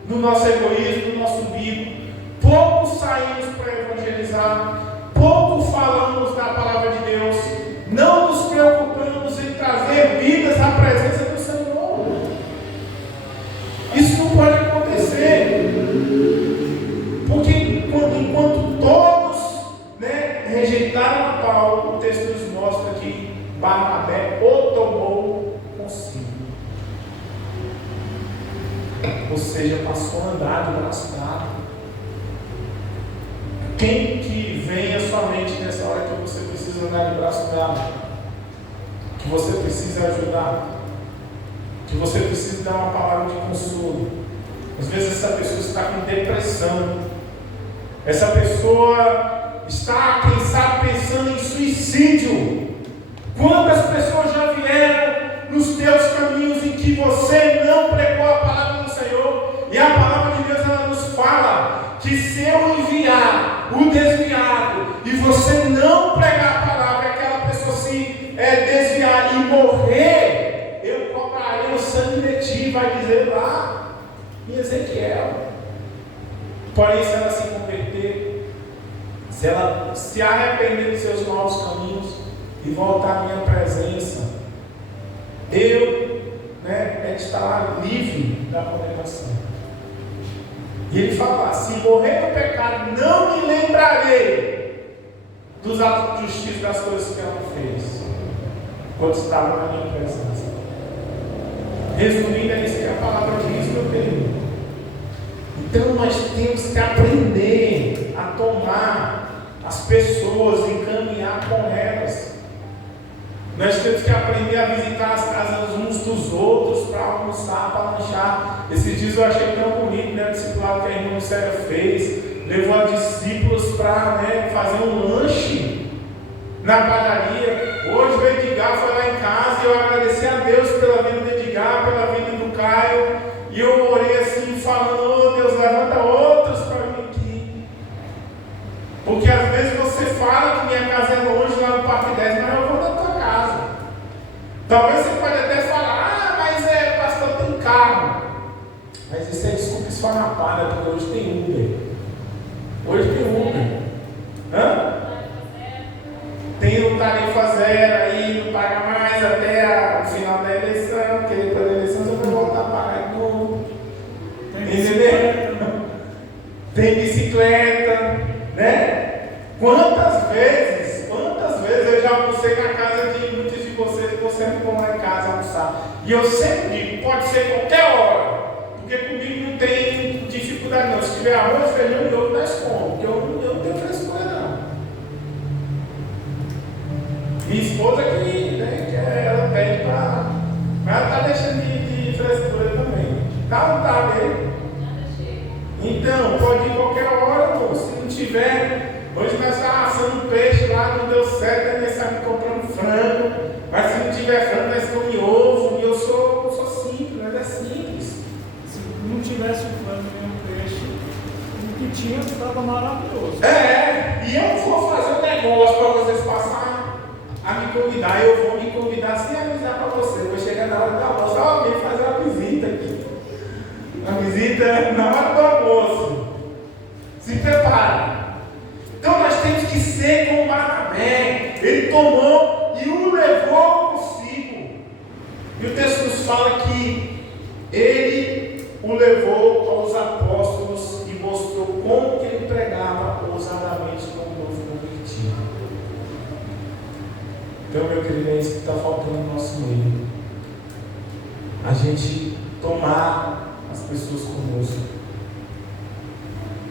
no nosso egoísmo, no nosso umbigo. Pouco saímos para evangelizar, pouco falamos da palavra de Deus, não nos preocupamos em trazer vidas à presença do Senhor. Isso não pode acontecer, porque enquanto todos rejeitaram a Paulo, o texto nos mostra que Barnabé o tomou consigo. Ou seja, passou a andar de braço dado. Quem que vem à sua mente nessa hora que você precisa andar de braço dado? Que você precisa ajudar? Que você precisa dar uma palavra de consolo? Às vezes essa pessoa está com depressão. Essa pessoa está, quem sabe, pensando em suicídio. Quantas pessoas já vieram nos teus caminhos em que você não pregou a palavra do Senhor? E a palavra de Deus, ela nos fala que se eu enviar o desviado e você não pregar a palavra, aquela pessoa se desviar e morrer, sangue de ti, vai dizer lá em Ezequiel. Porém, se ela se converter, se ela se arrepender dos seus maus caminhos e voltar à minha presença, eu estará livre da condenação. E ele fala: se morrer no pecado, não me lembrarei dos atos de justiça, das coisas que ela fez quando estava na minha presença. Resumindo, é isso que a palavra diz, meu querido. Então nós temos que aprender a tomar as pessoas e caminhar com elas. Nós temos que aprender a visitar as casas uns dos outros para almoçar, para lanchar. Esses dias eu achei tão bonito, né? O discipulado que a irmã Lucélia fez, levou a discípulos para fazer um lanche na padaria. Hoje o Edgar foi lá em casa e eu agradeci a Deus pela vida do Edgar, pela vida do Caio. E eu orei assim, falando: oh Deus, levanta outros para mim aqui. Porque às vezes você fala que minha casa é longe lá no Parque 10, mas eu vou da tua casa. Talvez você pode até falar: mas pastor, tem carro. Mas isso é desculpa esfarrapada, porque hoje tem Uber. Hoje tem Uber. Tem o tarifa zero aí, não paga mais até o final da eleição, porque depois da eleição você vai voltar a pagar de novo. Entendeu? Tem bicicleta, né? Quantas vezes eu já almocei na casa de muitos de vocês que vocês não vão lá em casa almoçar. E eu sempre digo: pode ser qualquer hora, porque comigo não tem dificuldade não. Se tiver arroz, feijão e ovo, nós comemos, porque eu não tenho frescura não. Minha esposa que ela pede para. Mas ela está deixando de frescura também. Tá ou não tá mesmo? Então, pode ir qualquer hora, pô. Se não tiver, hoje nós estamos assando peixe lá, não deu certo, nós estamos comprando frango. Mas se não tiver frango, nós comemos ovo. E eu sou simples, mas é simples. Se não tivesse o frango nem o peixe, o que tinha estava maravilhoso. E eu vou fazer um negócio para vocês passarem a me convidar. Eu vou me convidar sem avisar para vocês. Eu vou chegar na hora do almoço: ó, vem fazer uma visita aqui. Uma visita na hora do almoço. Se prepare. Então nós temos que ser como Barnabé. Ele tomou e o levou consigo. E o texto nos fala que ele o levou aos apóstolos e mostrou como que ele pregava ousadamente como novo convertido. Então, meu querido, é isso que está faltando no nosso meio. A gente tomar as pessoas conosco.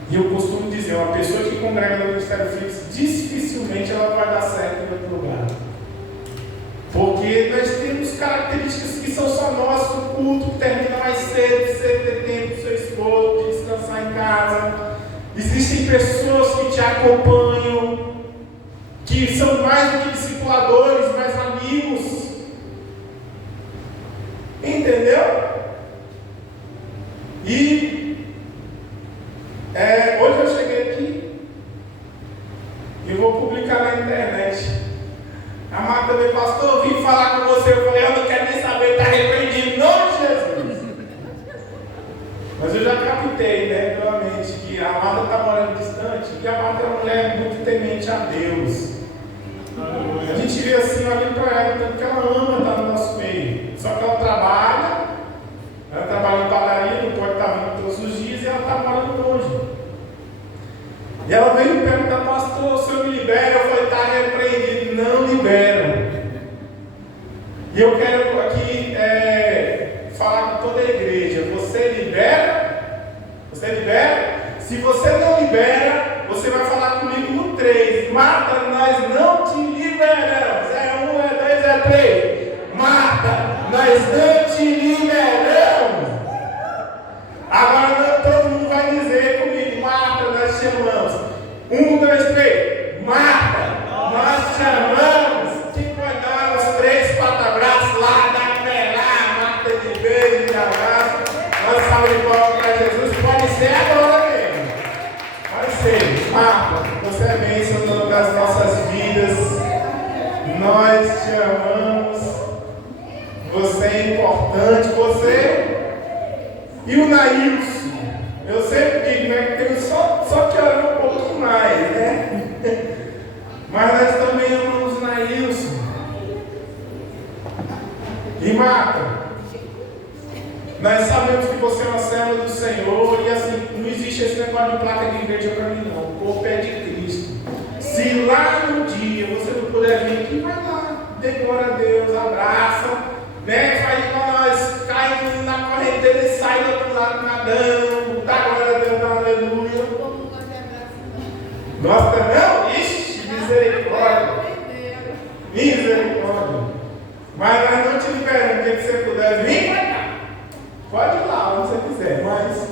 E eu costumo dizer: uma pessoa que congrega no ministério fixo, dificilmente ela vai dar certo em outro lugar. Porque nós temos características que são só nossas: o culto que termina mais cedo, você ter tempo do seu esposo, de descansar em casa. Existem pessoas que te acompanham, que são mais do que discipuladores, mais amigos. Entendeu? E hoje eu cheguei aqui e vou publicar na internet. A Marta me: pastor, eu vim falar com você. Eu falei: eu não quero nem saber, está repreendido em nome de Jesus. Mas eu já captei, realmente, que a Marta está morando distante, e a Marta é uma mulher muito temente a Deus. A gente vê assim, olhando para ela, tanto que ela ama estar no nosso meio. Só que ela trabalha em padaria, não pode estar vindo todos os dias, e ela está morando longe. E ela veio me perguntar: pastor, o senhor me libera? Eu falei: está repreendido, não libera. E eu quero aqui falar com toda a igreja: você libera? Você libera? Se você não libera, você vai falar comigo no 3. Marta, nós não te liberamos. É 1, é 2, é 3. Marta, nós não te liberamos. Agora todo mundo vai dizer comigo: Marta, nós te amamos. 1, 2, 3. Marta, nós te amamos. Quem pode dar os 3 patabraços lá, da lá, Marta de beijo, de abraço. Nós salve de palmas para Jesus. Pode ser agora mesmo. Pode ser. Marta, você é bênção das nossas vidas. Nós te amamos. importante. Você e o Nailson. Eu sempre digo, né, que temos só que orar um pouco mais, né? Mas nós também amamos o Nailson. E Marta, nós sabemos que você é uma serva do Senhor e assim, não existe esse negócio de placa de igreja para mim não. O corpo é de Cristo. Se lá no dia você não puder vir aqui, vai lá, dê glória a Deus, abraça, né? Faz igual nós, cai na correnteira e sai do outro lado nadando, dá glória a Deus, dá aleluia. Nossa, não? Ixi, misericórdia. Misericórdia. Mas nós não te liberamos, o que você puder vir, vai cá. Pode ir lá, onde você quiser, mas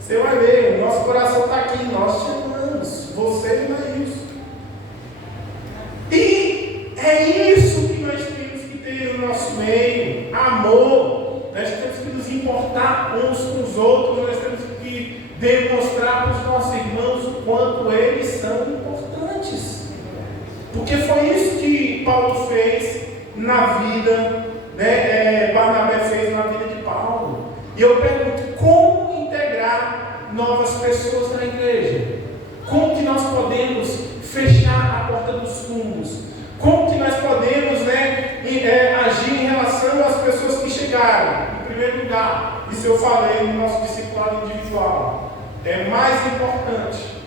você vai ver, o nosso coração está aqui, nós te amamos, você e Nailson. E é isso que nós temos que ter no nosso meio, amor. Nós temos que nos importar uns com os outros, nós temos que demonstrar para os nossos irmãos o quanto eles são importantes. Porque foi isso que Paulo fez na vida, né? Barnabé fez na vida de Paulo. E eu pergunto, como integrar novas pessoas na igreja? Como que nós podemos fechar a porta dos fundos? Como que nós podemos, né, agir em relação às pessoas que chegaram? Em primeiro lugar, isso eu falei no nosso discipulado individual, é mais importante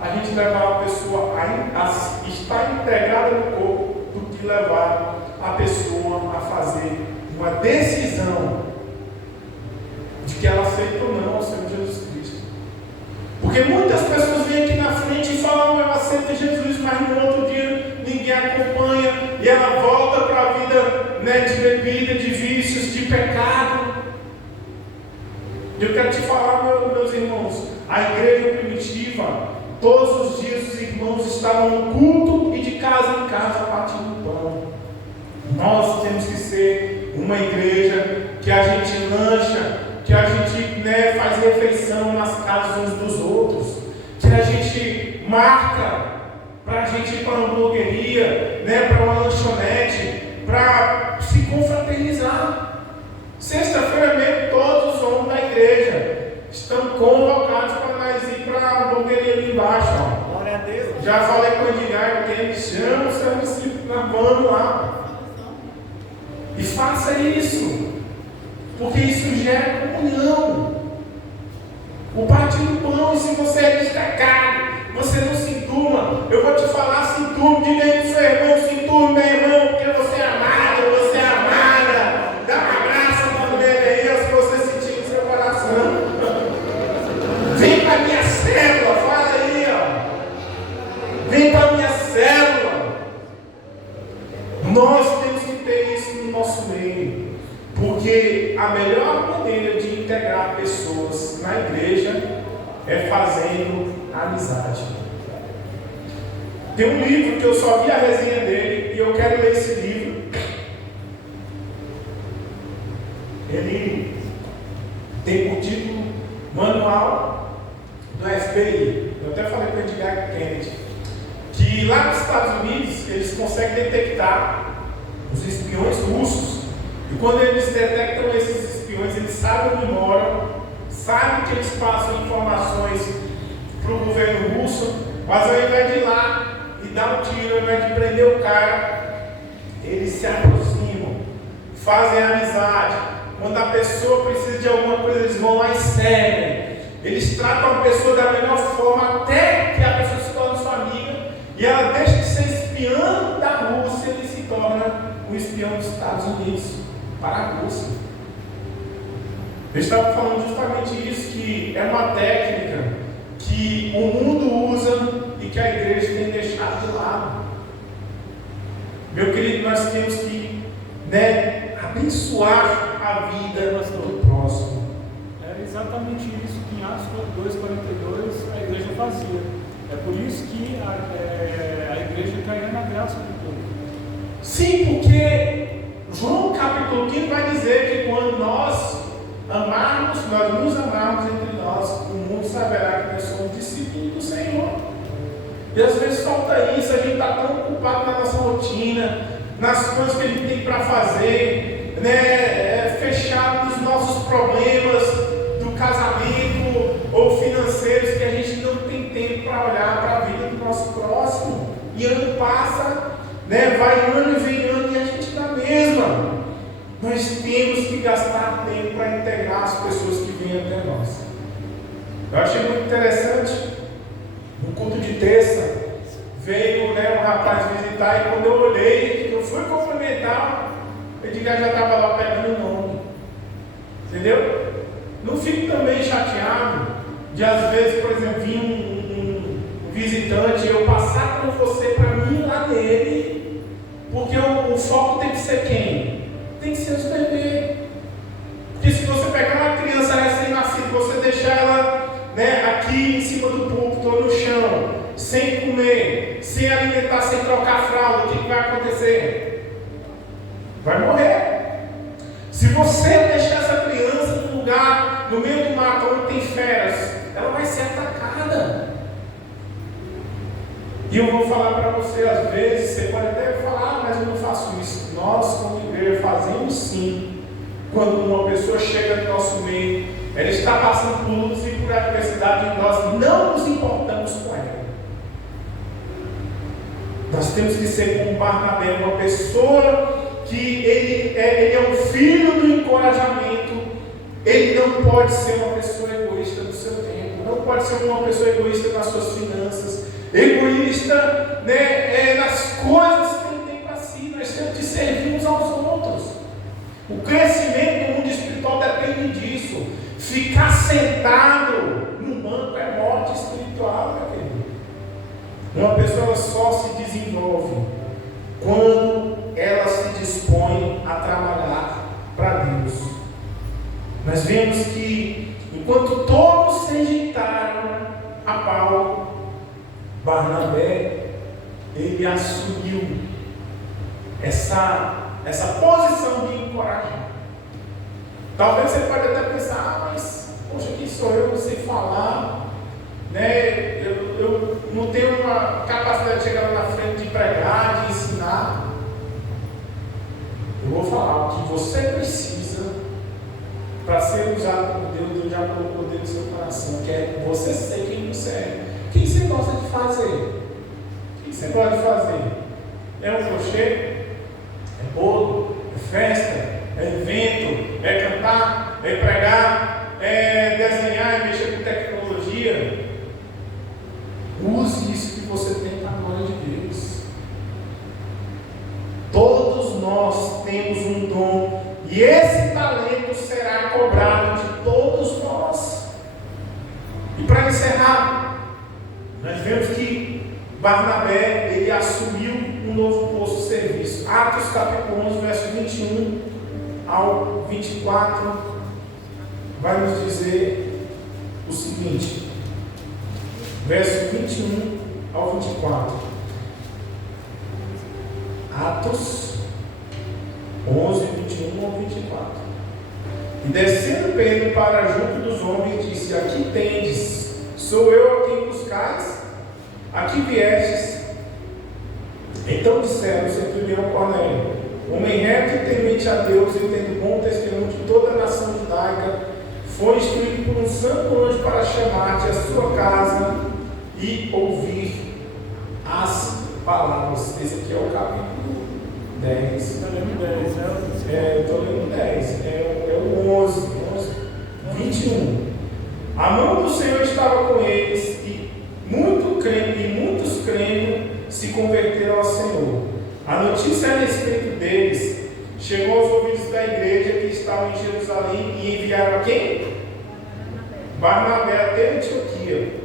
a gente levar a pessoa a estar integrada no corpo do que levar a pessoa a fazer uma decisão de que ela aceita ou não o Senhor Jesus Cristo. Porque muitas pessoas vêm aqui na frente e falam, eu aceito Jesus, mas no outro dia ninguém acompanha e ela volta para a vida, né, de bebida, de vícios, de pecado. Eu quero te falar, meus irmãos, a igreja primitiva, todos os dias os irmãos estavam no culto e de casa em casa partindo pão. Nós temos que ser uma igreja que a gente lancha, que a gente, né, faz refeição nas casas uns dos outros, que a gente marca para a gente ir para uma hamburgueria, né, para uma lanchonete, para se confraternizar. Sexta-feira mesmo, todos os homens da igreja estão convocados para nós ir para a hamburgueria ali embaixo. Ó. Glória a Deus. Já falei com o Edgar, que ele chama o seu discípulo na banda lá. E faça isso, porque isso gera comunhão. O partir do pão, e se você é destacado, você não se enturma. Eu vou te falar, se enturma, diga aí pro seu irmão, se enturma, meu irmão, porque você é amado, você é amada. Dá um abraço na mulher aí, se você sentir no seu coração. Vem para a minha célula, fala aí, ó. Vem para a minha célula. Nós temos que ter isso no nosso meio, porque a melhor maneira de integrar pessoas na igreja é fazendo amizade. Tem um livro que eu só vi a resenha dele e eu quero ler esse livro. Ele tem por título Manual do FBI. Eu até falei com o Edgar Kennedy que lá nos Estados Unidos eles conseguem detectar os espiões russos, e quando eles detectam esses espiões, eles sabem onde moram, sabem que eles passam informações para o governo russo, mas ao invés de ir lá e dar um tiro, ao invés de prender o cara, eles se aproximam, fazem amizade. Quando a pessoa precisa de alguma coisa, eles vão lá e servem. Eles tratam a pessoa da melhor forma até que a pessoa se torne sua amiga e ela deixa de ser espiã da Rússia e se torna um espião dos Estados Unidos para a Rússia. Eu estava falando justamente isso, que é uma técnica que o mundo usa e que a igreja tem deixado de lado. Meu querido, nós temos que, né, abençoar a vida do próximo. Era exatamente isso que em Atos 2:42 a igreja fazia. É por isso que a igreja caía na graça do povo. Sim, porque João capítulo 15 vai dizer que quando nós amarmos, nós nos amarmos entre nós, o mundo saberá que nós somos discípulos do Senhor. E às vezes falta isso, a gente está tão ocupado na nossa rotina, nas coisas que a gente tem para fazer, né, fechado ano passa, né? Vai ano e vem ano e a gente na mesma. Nós temos que gastar tempo para integrar as pessoas que vêm até nós. Eu achei muito interessante, no culto de terça, veio, né, um rapaz visitar e quando eu olhei, eu fui cumprimentar, ele já estava lá pegando o nome. Entendeu? Não fico também chateado de às vezes, por exemplo, vir um visitante e eu passar com você para mim lá nele, porque o foco tem que ser quem? Tem que ser os bebês. Porque se você pegar uma criança recém-nascida, você deixar ela, né, aqui em cima do púlpito ou no chão, sem comer, sem alimentar, sem trocar fralda, o que vai acontecer? Vai morrer. Se você deixar essa criança num lugar, no meio do mato, onde tem feras, ela vai ser atacada. E eu vou falar para você, às vezes, você pode até falar, mas eu não faço isso. Nós, como igreja, fazemos sim. Quando uma pessoa chega no nosso meio, ela está passando por lutas e por adversidade e nós não nos importamos com ela. Nós temos que ser como Barnabé, uma pessoa que ele é um filho do encorajamento. Ele não pode ser uma pessoa egoísta no seu tempo, não pode ser uma pessoa egoísta nas suas finanças, egoísta, né, nas coisas que ele tem para si. Nós temos que servir uns aos outros. O crescimento do mundo espiritual depende disso. Ficar sentado no banco é morte espiritual, meu querido. Uma pessoa só se desenvolve quando ela se dispõe a trabalhar para Deus. Nós vemos que enquanto todos se agitaram a Paulo, Barnabé, ele assumiu essa posição de encorajar. Talvez você pode até pensar, mas poxa, quem sou eu, não sei falar, né? Eu não tenho uma capacidade de chegar lá na frente de pregar, de ensinar. Eu vou falar o que você precisa para ser usado por Deus. Deus já colocou dentro do seu coração, que é você ser quem você é. O que você gosta de fazer? O que você gosta de fazer? É um crochê? É bolo? É festa? É evento? É cantar? É pregar? É desenhar e mexer com tecnologia? Use isso que você tem para a glória de Deus. Todos nós temos um dom e esse talento será cobrado de todos nós. E para encerrar, nós vemos que Barnabé, ele assumiu um novo posto de serviço. Atos capítulo 11, verso 21 ao 24, vai nos dizer o seguinte, verso 21 ao 24. Atos 11, 21 ao 24. E descendo Pedro para junto dos homens, disse: aqui tendes, sou eu a quem buscais, aqui viestes. Então disseram o centurião Cornélio, homem reto e temente a Deus, e tendo bom testemunho de toda a nação judaica, foi instruído por um santo anjo para chamar-te à sua casa e ouvir as palavras. Esse aqui é o capítulo 10. Estou lendo 10, eu estou lendo 10. É o 11, 21. A mão do Senhor estava com eles e muitos crendo se converteram ao Senhor. A notícia a respeito deles chegou aos ouvidos da igreja que estava em Jerusalém e enviaram a quem? Barnabé até Antioquia.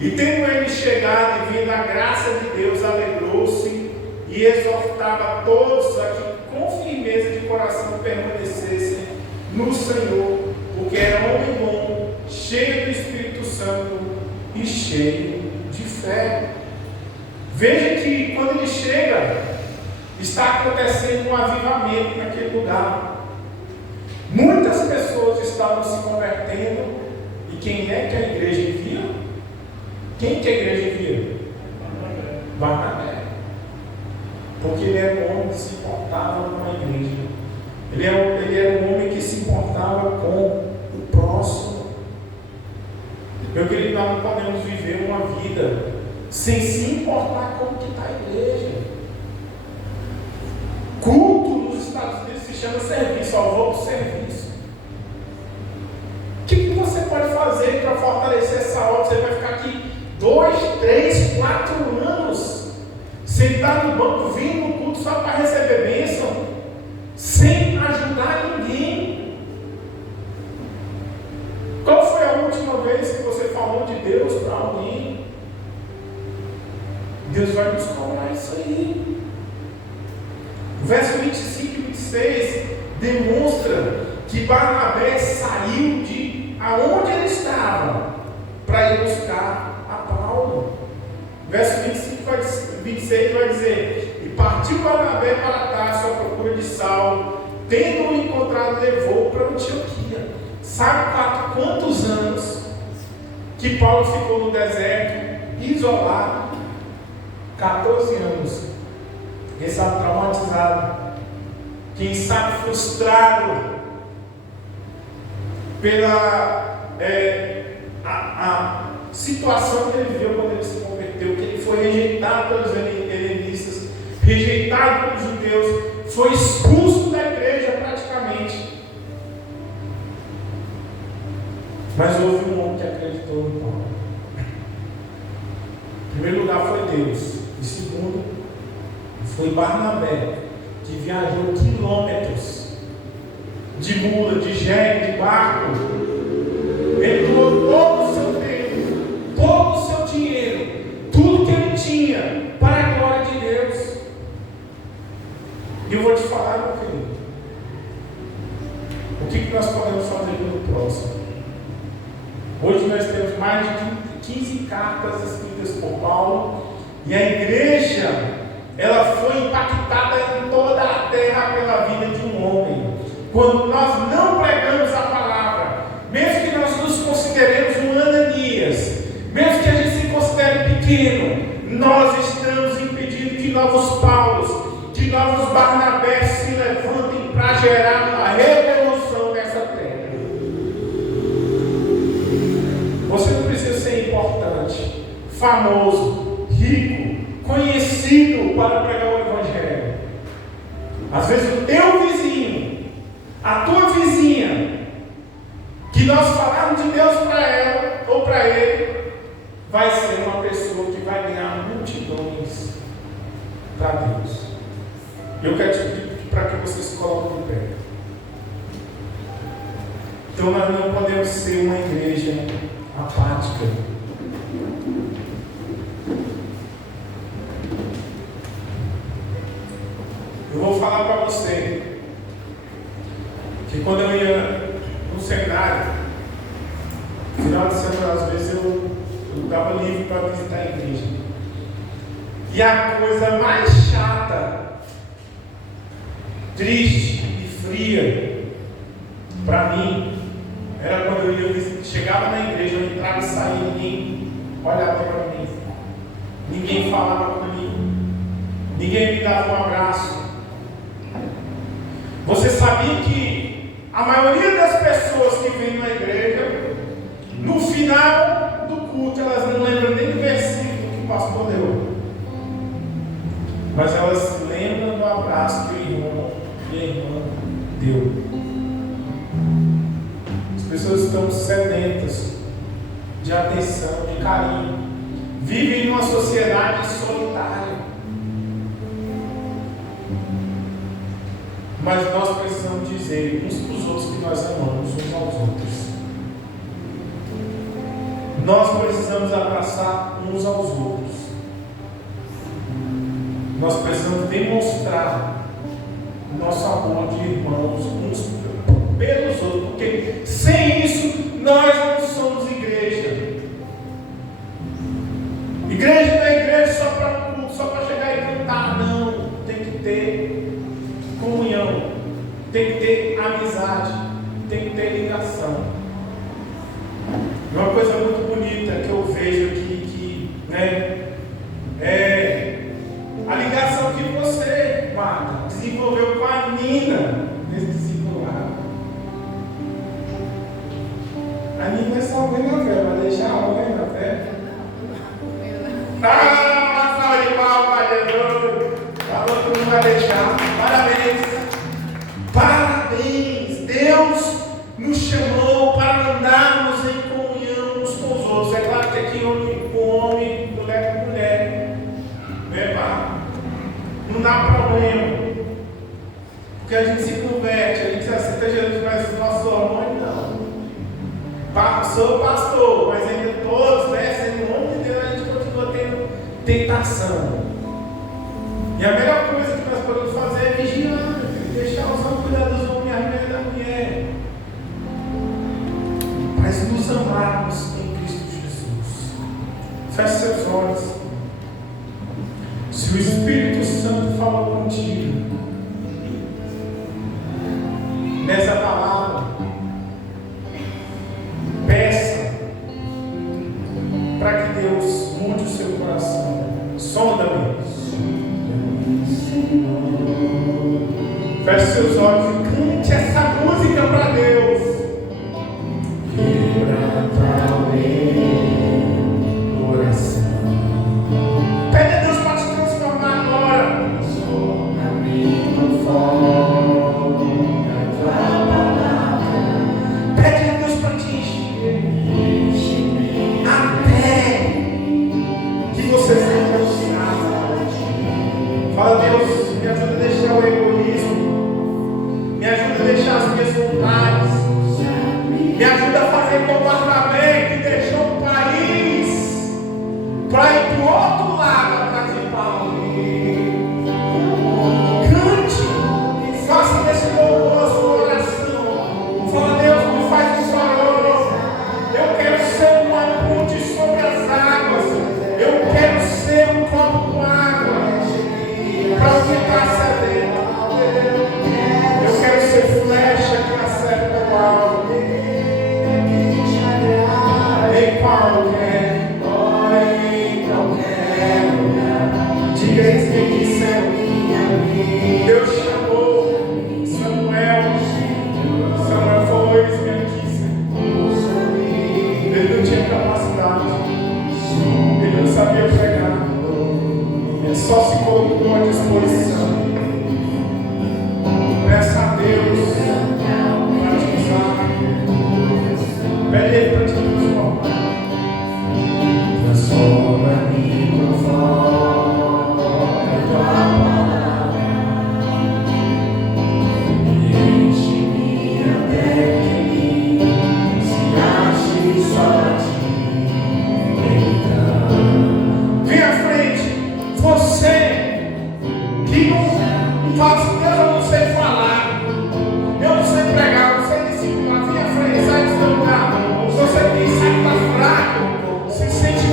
E tendo ele chegado e vindo a graça de Deus, alegrou-se e exortava a todos a que com firmeza de coração permanecessem no Senhor, porque era homem bom, cheio do Espírito Santo e cheio de fé. Veja que quando ele chega, está acontecendo um avivamento naquele lugar. Muitas pessoas estavam se convertendo. E quem é que a igreja envia? Quem que a igreja envia? Barnabé. Porque ele era um homem que se importava com a igreja. Ele era um homem que se importava com o próximo. Meu querido, nós não podemos viver uma vida sem se importar como que está a igreja. Culto nos Estados Unidos se chama serviço, ó, vou para o serviço. O que você pode fazer para fortalecer essa obra? Você vai ficar aqui 2, 3, 4 anos, sentado no banco, vindo no culto só para receber bênção, sem ajudar ninguém. Qual foi a última vez que você falou de Deus para alguém? Deus vai nos cobrar isso aí. O verso 25 e 26 demonstra que Barnabé saiu de aonde ele estava para ir buscar a Paulo. Verso 25 e 26 vai dizer: e partiu Barnabé para Tarso à procura de Saulo, tendo-o encontrado, levou para Antioquia. Sabe quantos anos que Paulo ficou no deserto, isolado? 14 anos. Quem sabe traumatizado, quem sabe frustrado pela a situação que ele viveu quando ele se converteu, que ele foi rejeitado pelos helenistas, rejeitado pelos judeus, foi expulso da igreja praticamente. Mas houve um homem que acreditou no Paulo. Em primeiro lugar foi Deus, e segundo foi Barnabé, que viajou quilômetros de mula, de jegue, de barco, ele doou todo o seu tempo, todo o seu dinheiro, tudo que ele tinha para a glória de Deus. E eu vou te falar, meu querido, o que nós podemos fazer pelo próximo. Hoje nós temos mais de 15 cartas escritas por Paulo, e a igreja, ela foi impactada em toda a terra pela vida de um homem. Quando nós não pregamos a palavra, mesmo que nós nos consideremos um Ananias, mesmo que a gente se considere pequeno, nós estamos impedindo que novos Paulos, que novos Barnabés se levantem para gerar uma revolução nessa terra. Você não precisa ser importante, famoso, rico, conhecido para pregar o Evangelho. Às vezes o teu vizinho, a tua vizinha, que nós falarmos de Deus para ela ou para ele, vai ser uma pessoa que vai ganhar multidões para Deus. Eu quero te pedir para que você se coloque de pé. Então nós não podemos ser uma igreja apática. Eu vou falar para você que quando eu ia no seminário, no final de semana, às vezes eu estava livre para visitar a igreja. E a coisa mais chata, triste e fria para mim era quando eu ia chegava na igreja, eu entrava e saía, ninguém olhava para mim, ninguém falava comigo, ninguém me dava um abraço. Você sabia que a maioria das pessoas que vêm na igreja, no final do culto, elas não lembram nem do versículo que o pastor deu, mas elas se lembram do abraço que o irmão e a irmã deu. As pessoas estão sedentas de atenção, de carinho, vivem em uma sociedade solitária. Mas nós precisamos dizer uns para os outros que nós amamos uns aos outros. Nós precisamos abraçar uns aos outros. Nós precisamos demonstrar nosso amor de irmãos uns pelos outros, porque sem isso nós não somos igreja. Igreja não é igreja só para culto, só para chegar e cantar, não. Tem que ter comunhão, tem que ter amizade, tem que ter ligação. E uma coisa muito bonita que eu vejo aqui, é a ligação que você, Marta, desenvolveu com a Nina nesse discipulado. A Nina é só alguém na fé, vai deixar alguém na fé. Ah, salva de palmas, Jesus. Falou que não vai deixar. Parabéns. Parabéns. Deus nos chamou para andarmos em comunhão uns com os outros. É claro que aqui o homem, mulher com mulher. Não dá problema. Porque a gente se converte, a gente aceita Jesus, mas os nossos hormônios não. Sou pastor, mas ainda todos, né? Sendo o nome de Deus, a gente continua tendo tentação. E a melhor coisa que nós podemos fazer é vigiar, deixar os homens cuidar dos homens e a mulher da mulher. Mas nos amarmos em Cristo Jesus. Feche seus olhos. Se o Espírito Santo falou contigo nessa palavra, peça para que Deus mude o seu coração. Sonda-me. Feche seus olhos e cante essa música para Deus. Quebranta o meu coração. Pede a Deus para te transformar agora. Transforma-me no fogo da tua palavra. Pede a Deus para te encher até que você seja usado. Fala, Deus, me ajuda a deixar o egoísmo, me ajuda a deixar as minhas vontades, me ajuda a fazer comportamento que deixou o país para ir para o outro lado atrás de Paulo. Cante, faça desse louvor a sua oração. Fala, Deus, me faz um favor. Eu quero ser uma ponte sobre as águas. Eu quero ser um copo com água para o que passa dentro. Eu quero ser flecha que acerta o alvo. Em qualquer hora, em qualquer lugar. Diga isso que disseram. Deus chamou Samuel. Samuel falou isso que aqui, Senhor. Ele não tinha capacidade. Ele não sabia pregar. Ele só se colocou à disposição. Peça a Deus para te usar. Pede Ele para te transformar. Transforma-me no fogo da tua palavra. E enche-me até que mim se ache só ti. Então, vem à frente. Você que não fala assim, Deus, eu não sei falar, eu não sei pregar, eu não sei discipular. Vem à frente, sai do seu lugar. Você que sabe que está fraco, se sente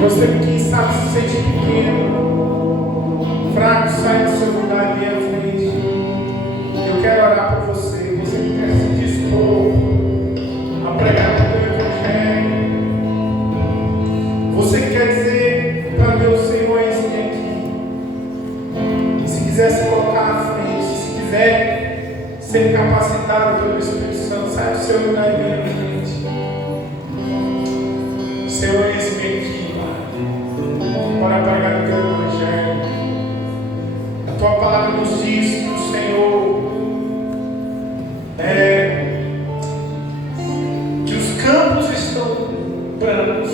você que sabe se sentir pequeno, fraco, sai do seu lugar e vem à frente. Eu quero orar por você. Você que quer se dispor a pregar o Evangelho. Você que quer dizer para Deus, Senhor, eis-me aqui. Se quiser se colocar à frente, se quiser ser capacitado pelo Espírito Santo, sai do seu lugar e vem à frente. Senhor, eis-me aqui. Para pregar o teu Evangelho. A tua palavra nos diz que o Senhor que os campos estão brancos,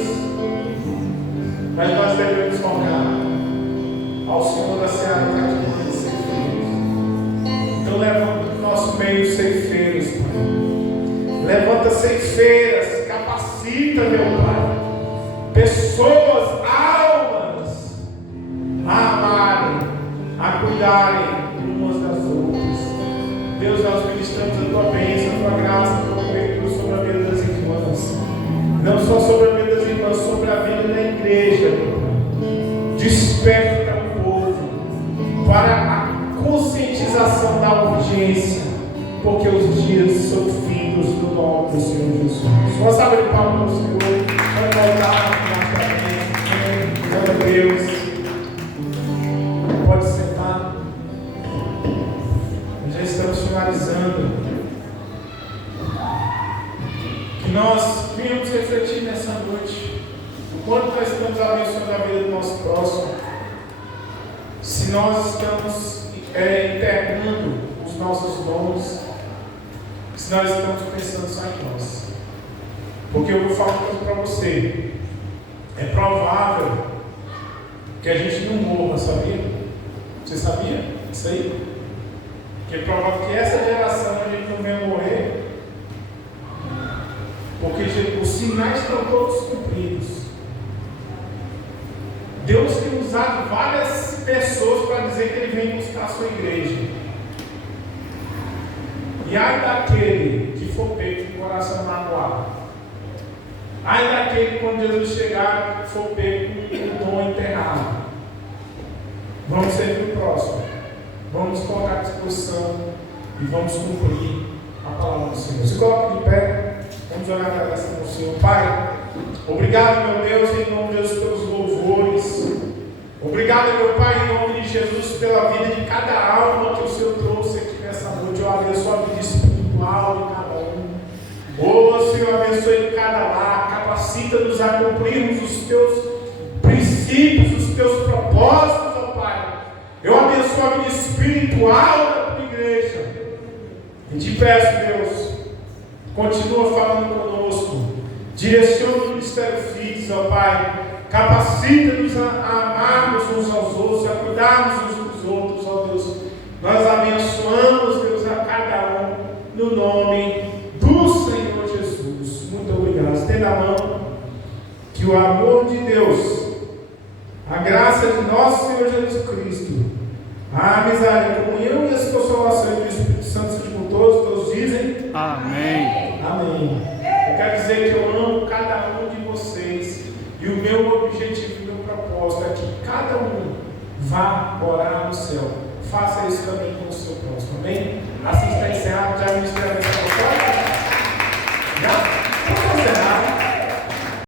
mas nós devemos rogar ao Senhor da Seara para que mande ceifeiros. Então levanta do nosso meio ceifeiros, Pai. Levanta ceifeiras, capacita, meu Pai, pessoas, almas, a amarem, a cuidarem umas das outras. Deus, nós ministramos a tua bênção, a tua graça, a tua cobertura sobre a vida das irmãs. Não só sobre a vida das irmãs, sobre a vida da igreja, meu Pai. paciência, porque os dias são findos no nome do Senhor Jesus. Uma salva de palmas ao Senhor. Vai voltar rapidamente. Glória a Deus. Pode sentar. Já estamos finalizando. Que nós venhamos refletir nessa noite o quanto nós estamos abençoando a vida do nosso próximo. Se nós estamos internando os nossos dons, se nós estamos pensando só em nós. Porque eu vou falar uma coisa para você. É provável que a gente não morra, sabia? Você sabia isso aí? Que é provável que essa geração a gente não venha morrer, porque os sinais estão todos cumpridos. Deus tem usado várias pessoas para dizer que Ele vem buscar a sua igreja. E ai daquele que for pego com o coração magoado. Ai daquele que quando Jesus chegar for pego com o dom enterrado. Vamos servir o próximo. Vamos colocar à disposição e vamos cumprir a palavra do Senhor. Se coloque de pé. Vamos orar para essa com o Senhor. Pai, obrigado, meu Deus, em nome de Jesus, pelos louvores. Obrigado, meu Pai, em nome de Jesus, pela vida de cada alma que o Senhor trouxe aqui nessa noite. Eu abençoo a vida espiritual de cada um. Oh, Senhor, abençoe cada lar. Capacita-nos a cumprirmos os teus princípios, os teus propósitos, ó Pai. Eu abençoo a vida espiritual da tua igreja. E te peço, Deus, continua falando conosco. Direciona o Ministério Filhos, ó Pai. Capacita-nos a amarmos uns aos outros, a cuidarmos uns dos outros, ó Deus. Nós abençoamos, Deus, a cada um, no nome do Senhor Jesus. Muito obrigado. Estenda a mão. Que o amor de Deus, a graça de nosso Senhor Jesus Cristo, a amizade, a comunhão e as consolações do Espírito Santo sejam com todos dizem Amém. Amém. Eu quero dizer que eu amo cada um de vocês e o meu objetivo, o meu propósito é que cada um vá morar no céu. Faça esse caminho com o seu próximo. Amém? Assim está encerrado já o Ministério da Já?